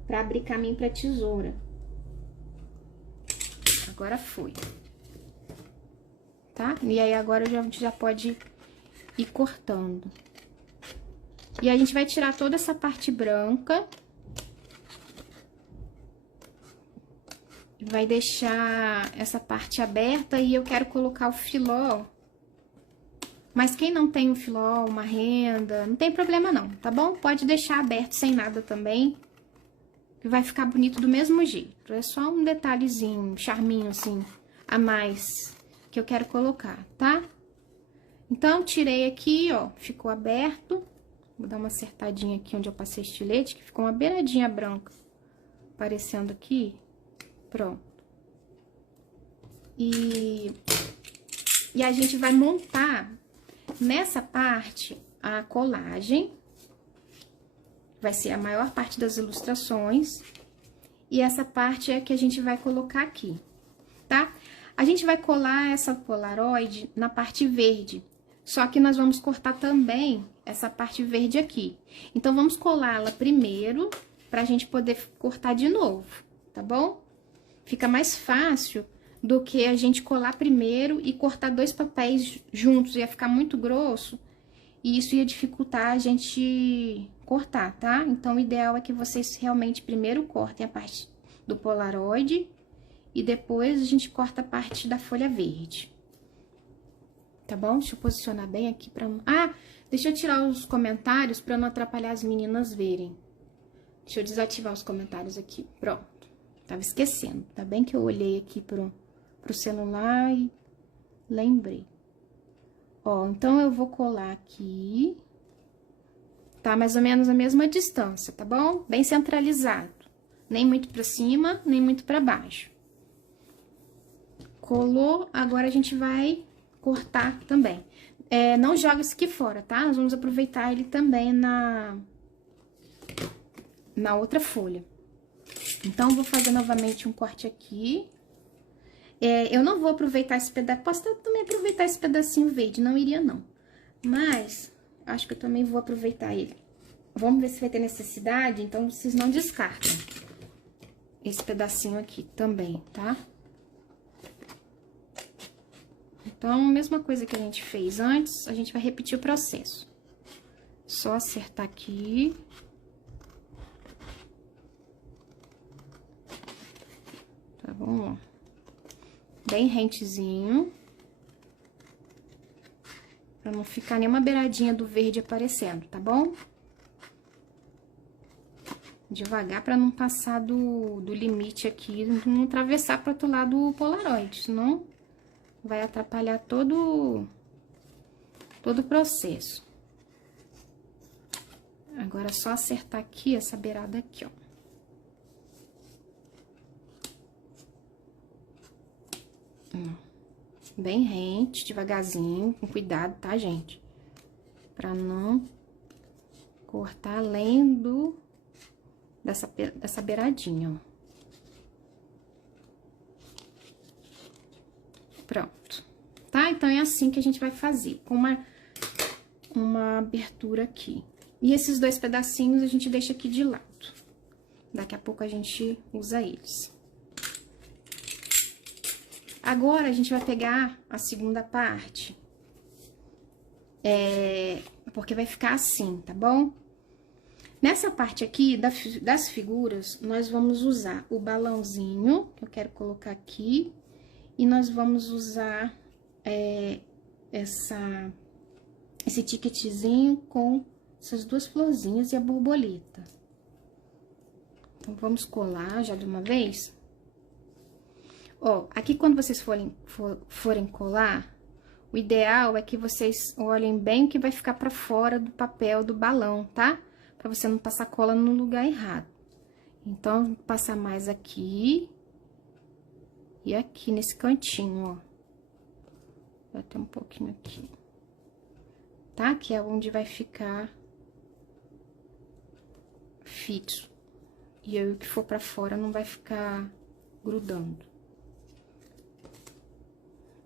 pra abrir caminho pra tesoura. Agora foi. Tá? E aí agora a gente já pode ir cortando. E a gente vai tirar toda essa parte branca. Vai deixar essa parte aberta e eu quero colocar o filó. Mas quem não tem um filó, uma renda, não tem problema não, tá bom? Pode deixar aberto sem nada também, que vai ficar bonito do mesmo jeito. É só um detalhezinho, um charminho assim, a mais que eu quero colocar, tá? Então, tirei aqui, ó, ficou aberto. Vou dar uma acertadinha aqui onde eu passei estilete, que ficou uma beiradinha branca aparecendo aqui. Pronto. E a gente vai montar nessa parte a colagem. Vai ser a maior parte das ilustrações. E essa parte é que a gente vai colocar aqui, tá? A gente vai colar essa Polaroid na parte verde. Só que nós vamos cortar também essa parte verde aqui. Então, vamos colá-la primeiro pra gente poder cortar de novo, tá bom? Fica mais fácil do que a gente colar primeiro e cortar 2 papéis juntos. Ia ficar muito grosso e isso ia dificultar a gente cortar, tá? Então, o ideal é que vocês realmente primeiro cortem a parte do Polaroid e depois a gente corta a parte da folha verde. Tá bom? Deixa eu posicionar bem aqui pra... Ah, deixa eu tirar os comentários pra não atrapalhar as meninas verem. Deixa eu desativar os comentários aqui. Pronto. Tava esquecendo, tá bem que eu olhei aqui pro celular e lembrei. Ó, então eu vou colar aqui, tá? Mais ou menos a mesma distância, tá bom? Bem centralizado. Nem muito pra cima, nem muito pra baixo. Colou, agora a gente vai cortar também. Não joga isso aqui fora, tá? Nós vamos aproveitar ele também na outra folha. Então, vou fazer novamente um corte aqui. Eu não vou aproveitar esse pedaço, posso também aproveitar esse pedacinho verde, não iria não. Mas, acho que eu também vou aproveitar ele. Vamos ver se vai ter necessidade, então vocês não descartem esse pedacinho aqui também, tá? Então, mesma coisa que a gente fez antes, a gente vai repetir o processo. Só acertar aqui. Tá bom? Bem rentezinho. Pra não ficar nenhuma beiradinha do verde aparecendo, tá bom? Devagar pra não passar do limite aqui, não atravessar pro outro lado o Polaroid, senão vai atrapalhar todo o processo. Agora é só acertar aqui, essa beirada aqui, ó. Bem rente, devagarzinho, com cuidado, tá, gente? Pra não cortar além dessa beiradinha, ó. Pronto. Tá? Então, é assim que a gente vai fazer, com uma abertura aqui. E esses 2 pedacinhos a gente deixa aqui de lado, Daqui a pouco a gente usa eles. Agora, a gente vai pegar a segunda parte. Porque vai ficar assim, tá bom? Nessa parte aqui das figuras, nós vamos usar o balãozinho, que eu quero colocar aqui. E nós vamos usar esse ticketzinho com essas duas florzinhas e a borboleta. Então, vamos colar já de uma vez. Ó, aqui quando vocês forem colar, o ideal é que vocês olhem bem o que vai ficar pra fora do papel do balão, tá? Pra você não passar cola no lugar errado. Então, vou passar mais aqui e aqui nesse cantinho, ó. Vai ter um pouquinho aqui. Tá? Que é onde vai ficar fixo. E aí, o que for pra fora não vai ficar grudando.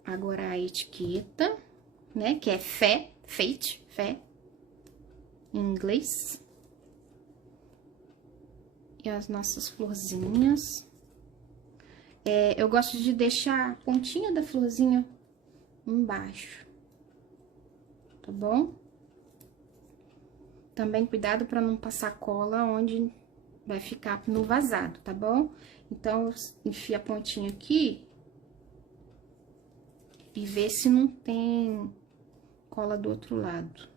Agora, a etiqueta, né? Que é fate, em inglês. E as nossas florzinhas. Eu gosto de deixar a pontinha da florzinha embaixo. Tá bom? Também cuidado pra não passar cola onde vai ficar no vazado, tá bom? Então, enfia a pontinha aqui. E ver se não tem cola do outro lado.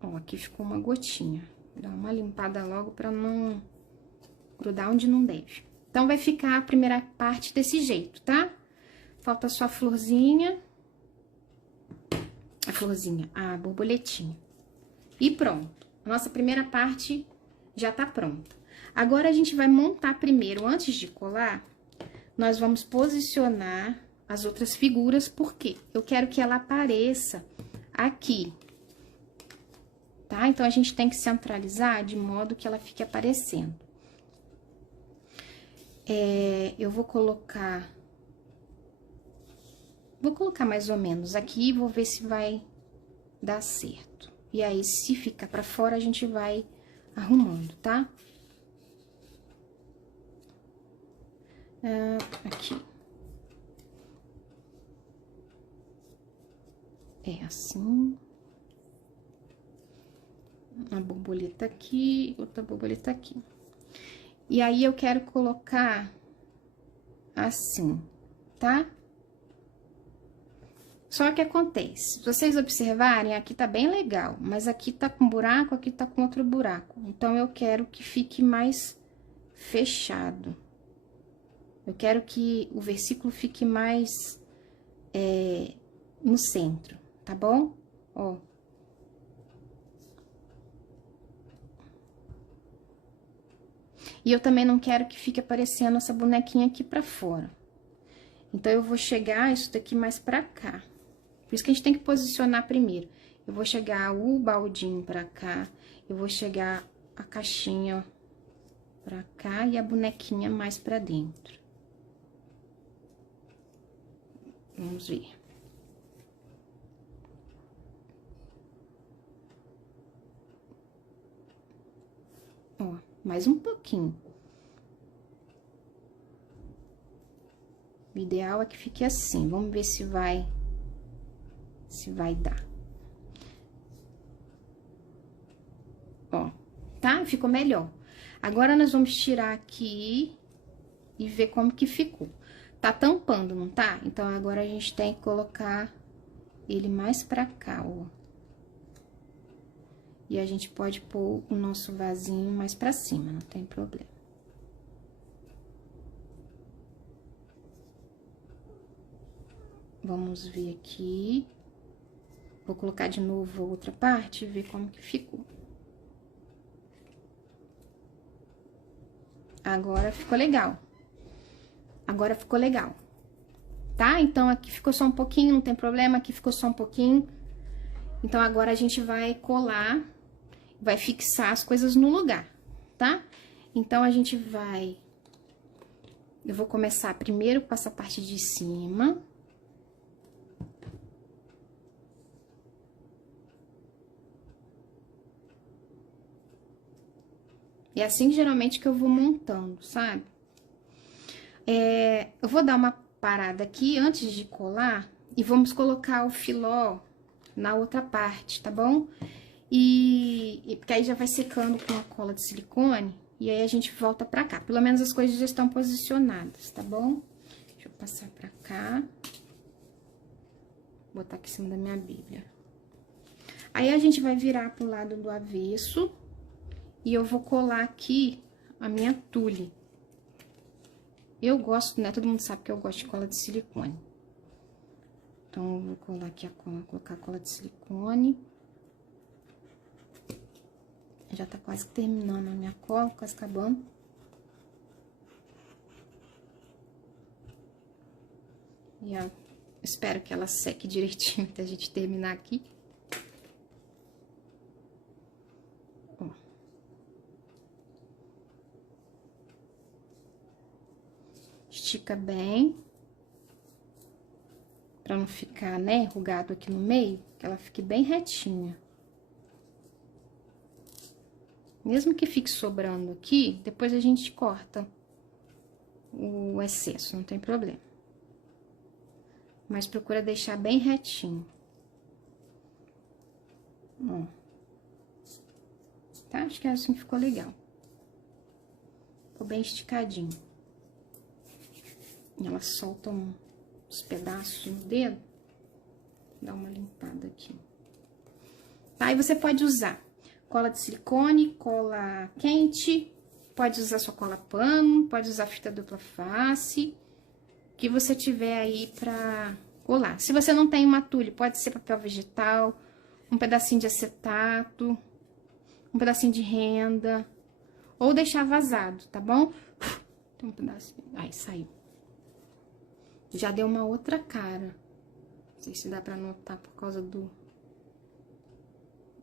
Ó, aqui ficou uma gotinha. Dá uma limpada logo pra não grudar onde não deve. Então, vai ficar a primeira parte desse jeito, tá? Falta só a florzinha. A borboletinha. E pronto. A nossa primeira parte já tá pronta. Agora, a gente vai montar primeiro, antes de colar... Nós vamos posicionar as outras figuras, porque eu quero que ela apareça aqui, tá? Então, a gente tem que centralizar de modo que ela fique aparecendo. Eu vou colocar mais ou menos aqui e vou ver se vai dar certo. E aí, se ficar pra fora, a gente vai arrumando, tá? Aqui. É assim. Uma borboleta aqui, outra borboleta aqui. E aí, eu quero colocar assim, tá? Só que acontece, se vocês observarem, aqui tá bem legal, mas aqui tá com buraco, aqui tá com outro buraco. Então, eu quero que fique mais fechado. Eu quero que o versículo fique mais no centro, tá bom? Ó. E eu também não quero que fique aparecendo essa bonequinha aqui pra fora. Então, eu vou chegar isso daqui mais pra cá. Por isso que a gente tem que posicionar primeiro. Eu vou chegar o baldinho pra cá, eu vou chegar a caixinha pra cá e a bonequinha mais pra dentro. Vamos ver. Ó, mais um pouquinho. O ideal é que fique assim. Vamos ver se vai dar. Ó, tá? Ficou melhor. Agora, nós vamos tirar aqui e ver como que ficou. Tá tampando, não tá? Então, agora a gente tem que colocar ele mais pra cá, ó. E a gente pode pôr o nosso vasinho mais pra cima, não tem problema. Vamos ver aqui. Vou colocar de novo a outra parte e ver como que ficou. Agora ficou legal. Agora ficou legal. Tá? Então, aqui ficou só um pouquinho, não tem problema. Aqui ficou só um pouquinho. Então, agora a gente vai colar, vai fixar as coisas no lugar, tá? Então, a gente vai... Eu vou começar primeiro com essa parte de cima. E é assim geralmente que eu vou montando, sabe? Eu vou dar uma parada aqui antes de colar e vamos colocar o filó na outra parte, tá bom? Porque aí já vai secando com a cola de silicone e aí a gente volta pra cá. Pelo menos as coisas já estão posicionadas, tá bom? Deixa eu passar pra cá. Vou botar aqui em cima da minha bíblia. Aí a gente vai virar pro lado do avesso e eu vou colar aqui a minha tule. Eu gosto, né? Todo mundo sabe que eu gosto de cola de silicone. Então, eu vou colar aqui a cola, colocar a cola de silicone. Já tá quase terminando a minha cola, quase acabando. E ó, espero que ela seque direitinho até a gente terminar aqui. Ó. Estica bem. Pra não ficar, né, enrugado aqui no meio, que ela fique bem retinha. Mesmo que fique sobrando aqui, depois a gente corta o excesso, não tem problema. Mas procura deixar bem retinho. Ó. Tá? Acho que é assim que ficou legal. Ficou bem esticadinho. E ela solta uns pedaços no dedo. Dá uma limpada aqui. Tá? E você pode usar cola de silicone, cola quente, pode usar sua cola pano, pode usar fita dupla face, que você tiver aí pra colar. Se você não tem uma tule, pode ser papel vegetal, um pedacinho de acetato, um pedacinho de renda, ou deixar vazado, tá bom? Tem um pedacinho, aí saiu. Já deu uma outra cara. Não sei se dá pra notar por causa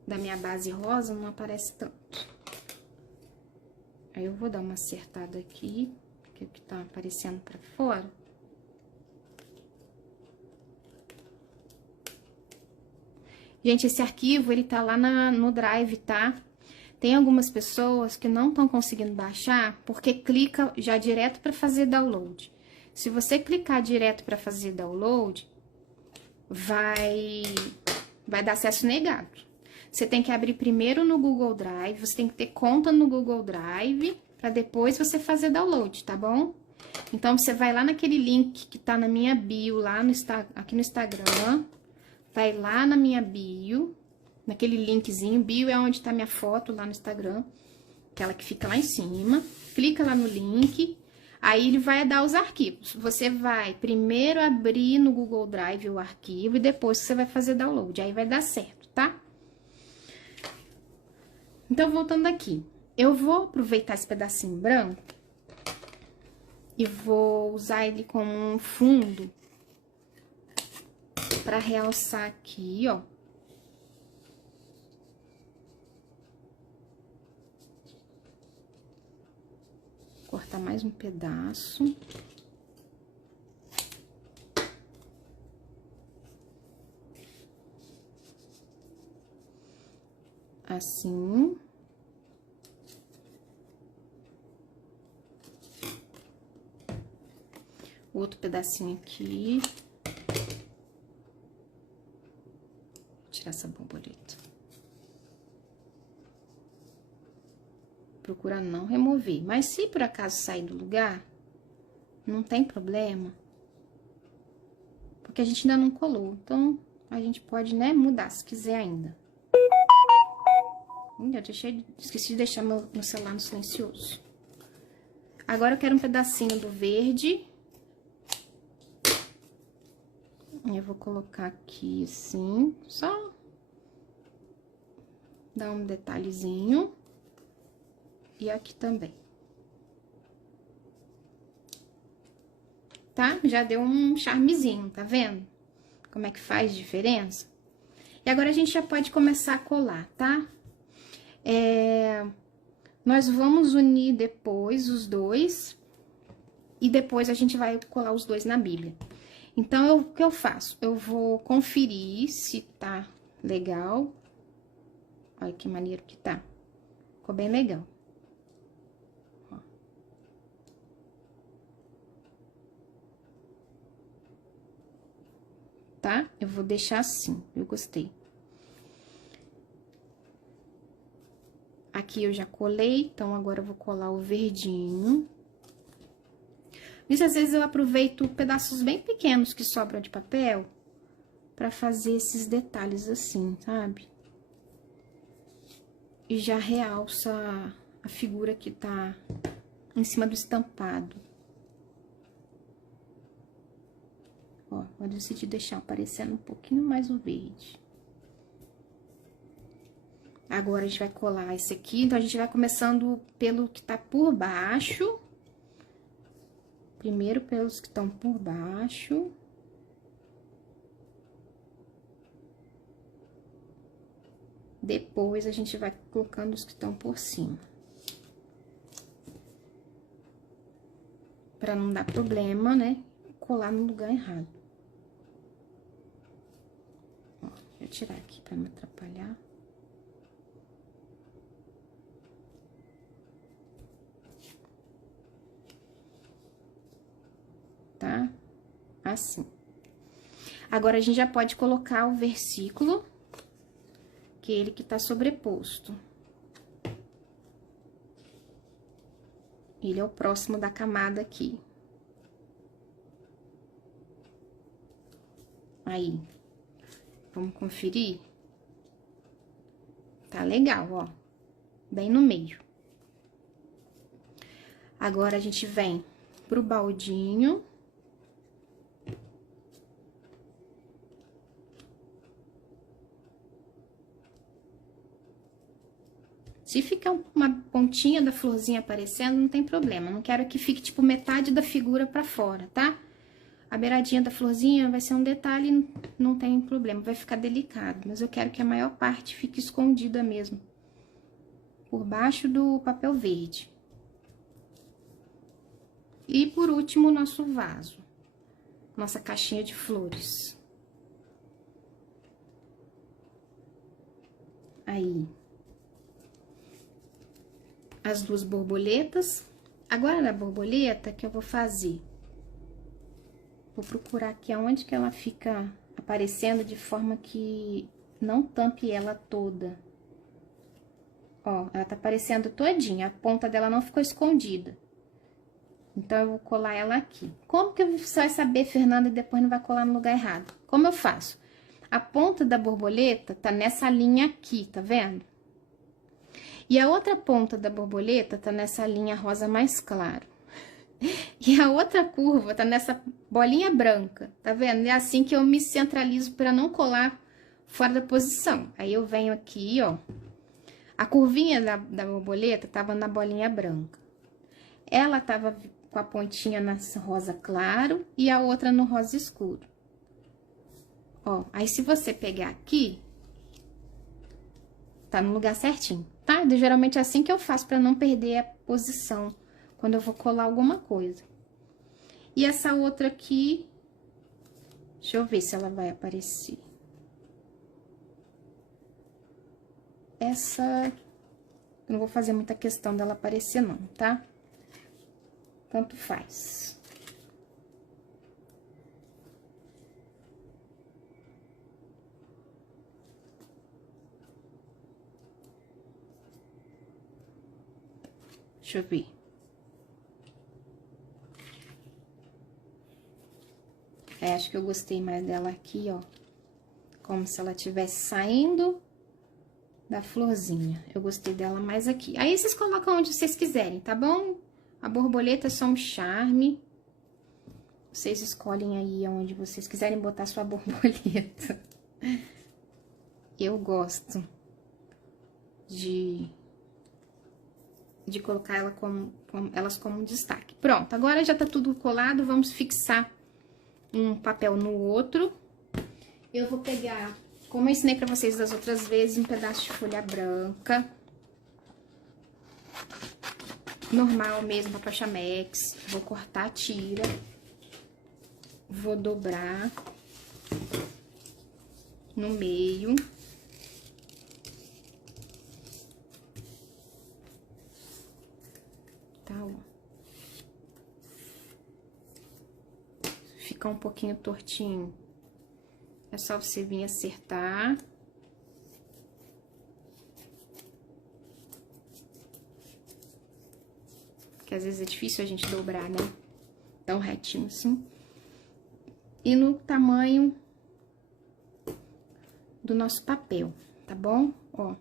da minha base rosa, não aparece tanto. Aí eu vou dar uma acertada aqui, porque o que tá aparecendo pra fora. Gente, esse arquivo, ele tá lá no Drive, tá? Tem algumas pessoas que não estão conseguindo baixar, porque clica já direto pra fazer download. Se você clicar direto pra fazer download, vai dar acesso negado. Você tem que abrir primeiro no Google Drive, você tem que ter conta no Google Drive, para depois você fazer download, tá bom? Então, você vai lá naquele link que tá na minha bio, lá aqui no Instagram, vai lá na minha bio, naquele linkzinho, bio é onde tá minha foto lá no Instagram, aquela que fica lá em cima, clica lá no link, aí ele vai dar os arquivos. Você vai primeiro abrir no Google Drive o arquivo e depois você vai fazer download, aí vai dar certo, tá? Então, voltando aqui, eu vou aproveitar esse pedacinho branco e vou usar ele como um fundo pra realçar aqui, ó. Cortar mais um pedaço. Assim. Outro pedacinho aqui. Vou tirar essa borboleta. Procura não remover. Mas se por acaso sair do lugar, não tem problema. Porque a gente ainda não colou. Então, a gente pode, né, mudar se quiser ainda. Esqueci de deixar meu celular no silencioso. Agora, eu quero um pedacinho do verde. Eu vou colocar aqui, assim, só dar um detalhezinho. E aqui também. Tá? Já deu um charmezinho, tá vendo? Como é que faz diferença? E agora, a gente já pode começar a colar, tá? Nós vamos unir depois os dois. E depois a gente vai colar os dois na Bíblia. Então, o que eu faço? Eu vou conferir se tá legal. Olha que maneiro que tá. Ficou bem legal. tá? Eu vou deixar assim, eu gostei. Aqui eu já colei, então agora eu vou colar o verdinho. Isso, às vezes, eu aproveito pedaços bem pequenos que sobram de papel pra fazer esses detalhes assim, sabe? E já realça a figura que tá em cima do estampado. Ó, eu decidi deixar aparecendo um pouquinho mais o verde. Agora, a gente vai colar esse aqui, então a gente vai começando pelo que tá por baixo. Primeiro pelos que estão por baixo. Depois, a gente vai colocando os que estão por cima. Pra não dar problema, né? Colar no lugar errado. Ó, deixa eu tirar aqui pra não atrapalhar. Tá? Assim. Agora, a gente já pode colocar o versículo, que é ele que tá sobreposto. Ele é o próximo da camada aqui. Aí, vamos conferir? Tá legal, ó. Bem no meio. Agora, a gente vem pro baldinho. Se ficar uma pontinha da florzinha aparecendo, não tem problema. Não quero que fique, tipo, metade da figura pra fora, tá? A beiradinha da florzinha vai ser um detalhe, não tem problema, vai ficar delicado. Mas eu quero que a maior parte fique escondida mesmo. Por baixo do papel verde. E, por último, o nosso vaso. Nossa caixinha de flores. Aí. As duas borboletas. Agora, na borboleta, que eu vou fazer? Vou procurar aqui aonde que ela fica aparecendo de forma que não tampe ela toda. Ó, ela tá aparecendo todinha, a ponta dela não ficou escondida. Então, eu vou colar ela aqui. Como que você vai saber, Fernanda, e depois não vai colar no lugar errado? Como eu faço? A ponta da borboleta tá nessa linha aqui, tá vendo? E a outra ponta da borboleta tá nessa linha rosa mais claro. E a outra curva tá nessa bolinha branca, tá vendo? É assim que eu me centralizo para não colar fora da posição. Aí, eu venho aqui, ó. A curvinha da borboleta tava na bolinha branca. Ela tava com a pontinha na rosa claro e a outra no rosa escuro. Ó, aí se você pegar aqui, tá no lugar certinho, tá? Geralmente é assim que eu faço pra não perder a posição quando eu vou colar alguma coisa. E essa outra aqui, deixa eu ver se ela vai aparecer. Essa, eu não vou fazer muita questão dela aparecer não, tá? Tanto faz. Deixa eu ver. É, acho que eu gostei mais dela aqui, ó. Como se ela estivesse saindo da florzinha. Eu gostei dela mais aqui. Aí, vocês colocam onde vocês quiserem, tá bom? A borboleta é só um charme. Vocês escolhem aí onde vocês quiserem botar sua borboleta. Eu gosto de colocar elas como um destaque. Pronto, agora já tá tudo colado, vamos fixar um papel no outro. Eu vou pegar, como eu ensinei pra vocês das outras vezes, um pedaço de folha branca. Normal mesmo, papel chamex. Vou cortar a tira. Vou dobrar no meio. Tá, ó. Fica um pouquinho tortinho. É só você vir acertar. Porque às vezes é difícil a gente dobrar, né? Tão retinho assim. E no tamanho do nosso papel, tá bom? Ó.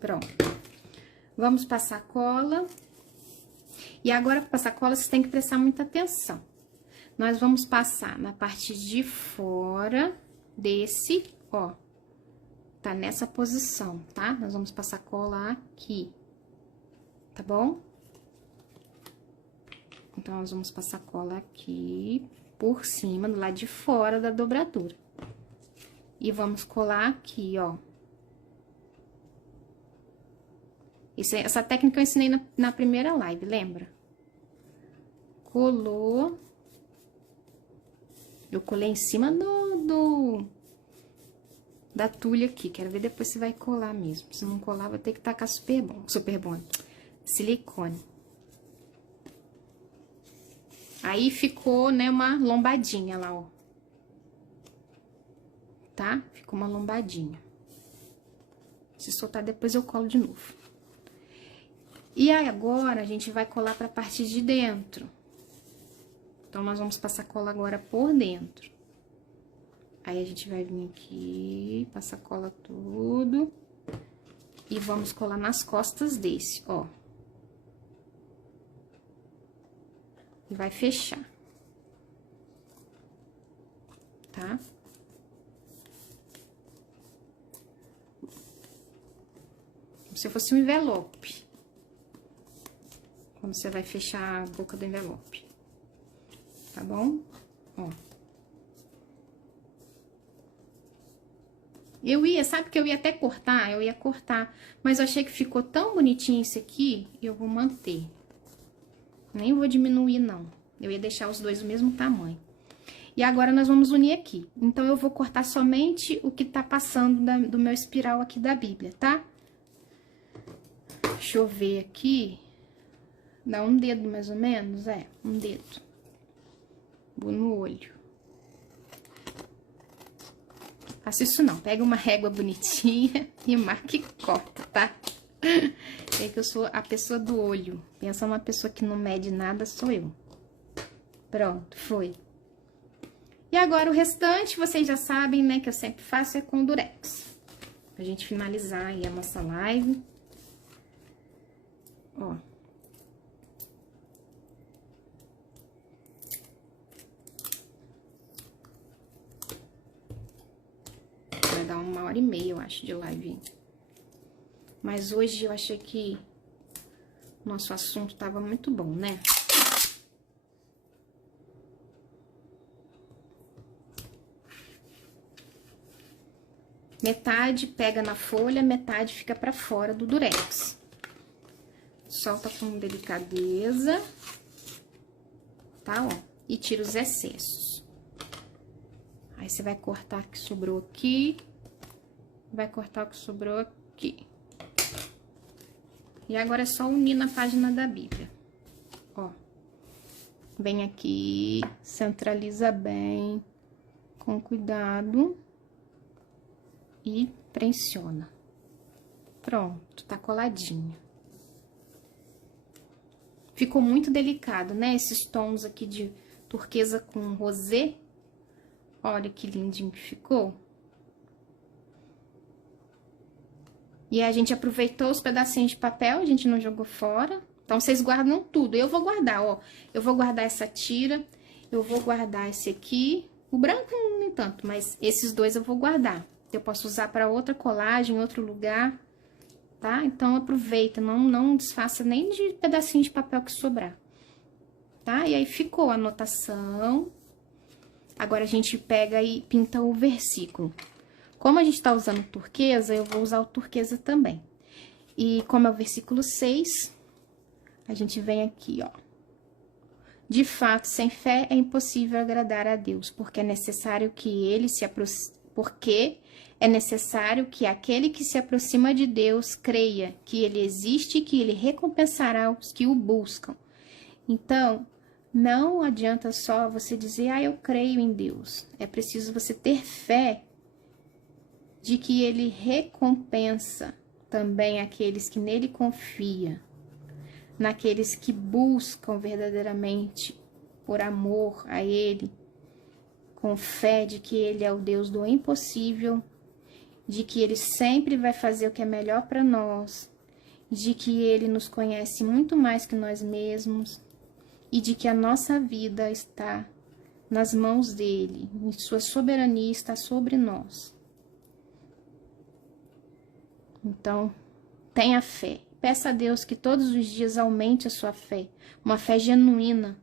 Pronto. Vamos passar cola. E agora, para passar cola, você tem que prestar muita atenção. Nós vamos passar na parte de fora desse, ó. Tá nessa posição, tá? Nós vamos passar cola aqui, tá bom? Então, nós vamos passar cola aqui por cima, do lado de fora da dobradura. E vamos colar aqui, ó. Essa técnica eu ensinei na primeira live, lembra? Colou. Eu colei em cima da tulha aqui. Quero ver depois se vai colar mesmo. Se não colar, vai ter que tacar super bom. Silicone. Aí ficou, né, uma lombadinha lá, ó. Tá? Ficou uma lombadinha. Se soltar, depois eu colo de novo. E aí, agora, a gente vai colar pra parte de dentro. Então, nós vamos passar cola agora por dentro. Aí, a gente vai vir aqui, passar cola tudo. E vamos colar nas costas desse, ó. E vai fechar. Tá? Como se fosse um envelope. Quando você vai fechar a boca do envelope. Tá bom? Ó. Sabe que eu ia até cortar? Eu ia cortar, mas eu achei que ficou tão bonitinho esse aqui, eu vou manter. Nem vou diminuir, não. Eu ia deixar os dois do mesmo tamanho. E agora, nós vamos unir aqui. Então, eu vou cortar somente o que tá passando do meu espiral aqui da Bíblia, tá? Deixa eu ver aqui. Dá um dedo, mais ou menos, um dedo. Vou no olho. Faça isso não, pega uma régua bonitinha e marca e corta, tá? É que eu sou a pessoa do olho. Pensa uma pessoa que não mede nada, sou eu. Pronto, foi. E agora o restante, vocês já sabem, né, que eu sempre faço é com durex. Pra gente finalizar aí a nossa live. Ó. Vai dar 1h30, eu acho, de live. Mas hoje eu achei que o nosso assunto tava muito bom, né? Metade pega na folha, metade fica pra fora do durex. Solta com delicadeza, tá, ó? E tira os excessos. Aí, você vai cortar o que sobrou aqui, vai cortar o que sobrou aqui. E agora é só unir na página da Bíblia. Ó. Vem aqui, centraliza bem, com cuidado. E pressiona. Pronto, tá coladinho. Ficou muito delicado, né? Esses tons aqui de turquesa com rosé. Olha que lindinho que ficou. E a gente aproveitou os pedacinhos de papel, a gente não jogou fora. Então, vocês guardam tudo. Eu vou guardar, ó. Eu vou guardar essa tira, eu vou guardar esse aqui. O branco, nem tanto, mas esses dois eu vou guardar. Eu posso usar para outra colagem, em outro lugar, tá? Então, aproveita, não desfaça nem de pedacinho de papel que sobrar, tá? E aí, ficou a anotação. Agora, a gente pega e pinta o versículo. Como a gente tá usando turquesa, eu vou usar o turquesa também. E como é o versículo 6, a gente vem aqui, ó. De fato, sem fé é impossível agradar a Deus, porque é necessário que ele se aproxime. Porque é necessário que aquele que se aproxima de Deus creia que ele existe e que ele recompensará os que o buscam. Então, não adianta só você dizer, ah, eu creio em Deus. É preciso você ter fé de que Ele recompensa também aqueles que nele confiam, naqueles que buscam verdadeiramente por amor a Ele, com fé de que Ele é o Deus do impossível, de que Ele sempre vai fazer o que é melhor para nós, de que Ele nos conhece muito mais que nós mesmos e de que a nossa vida está nas mãos dEle, em sua soberania está sobre nós. Então, tenha fé. Peça a Deus que todos os dias aumente a sua fé, uma fé genuína,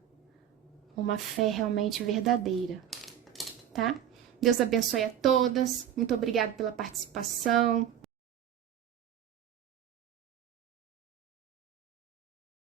uma fé realmente verdadeira, tá? Deus abençoe a todas. Muito obrigada pela participação.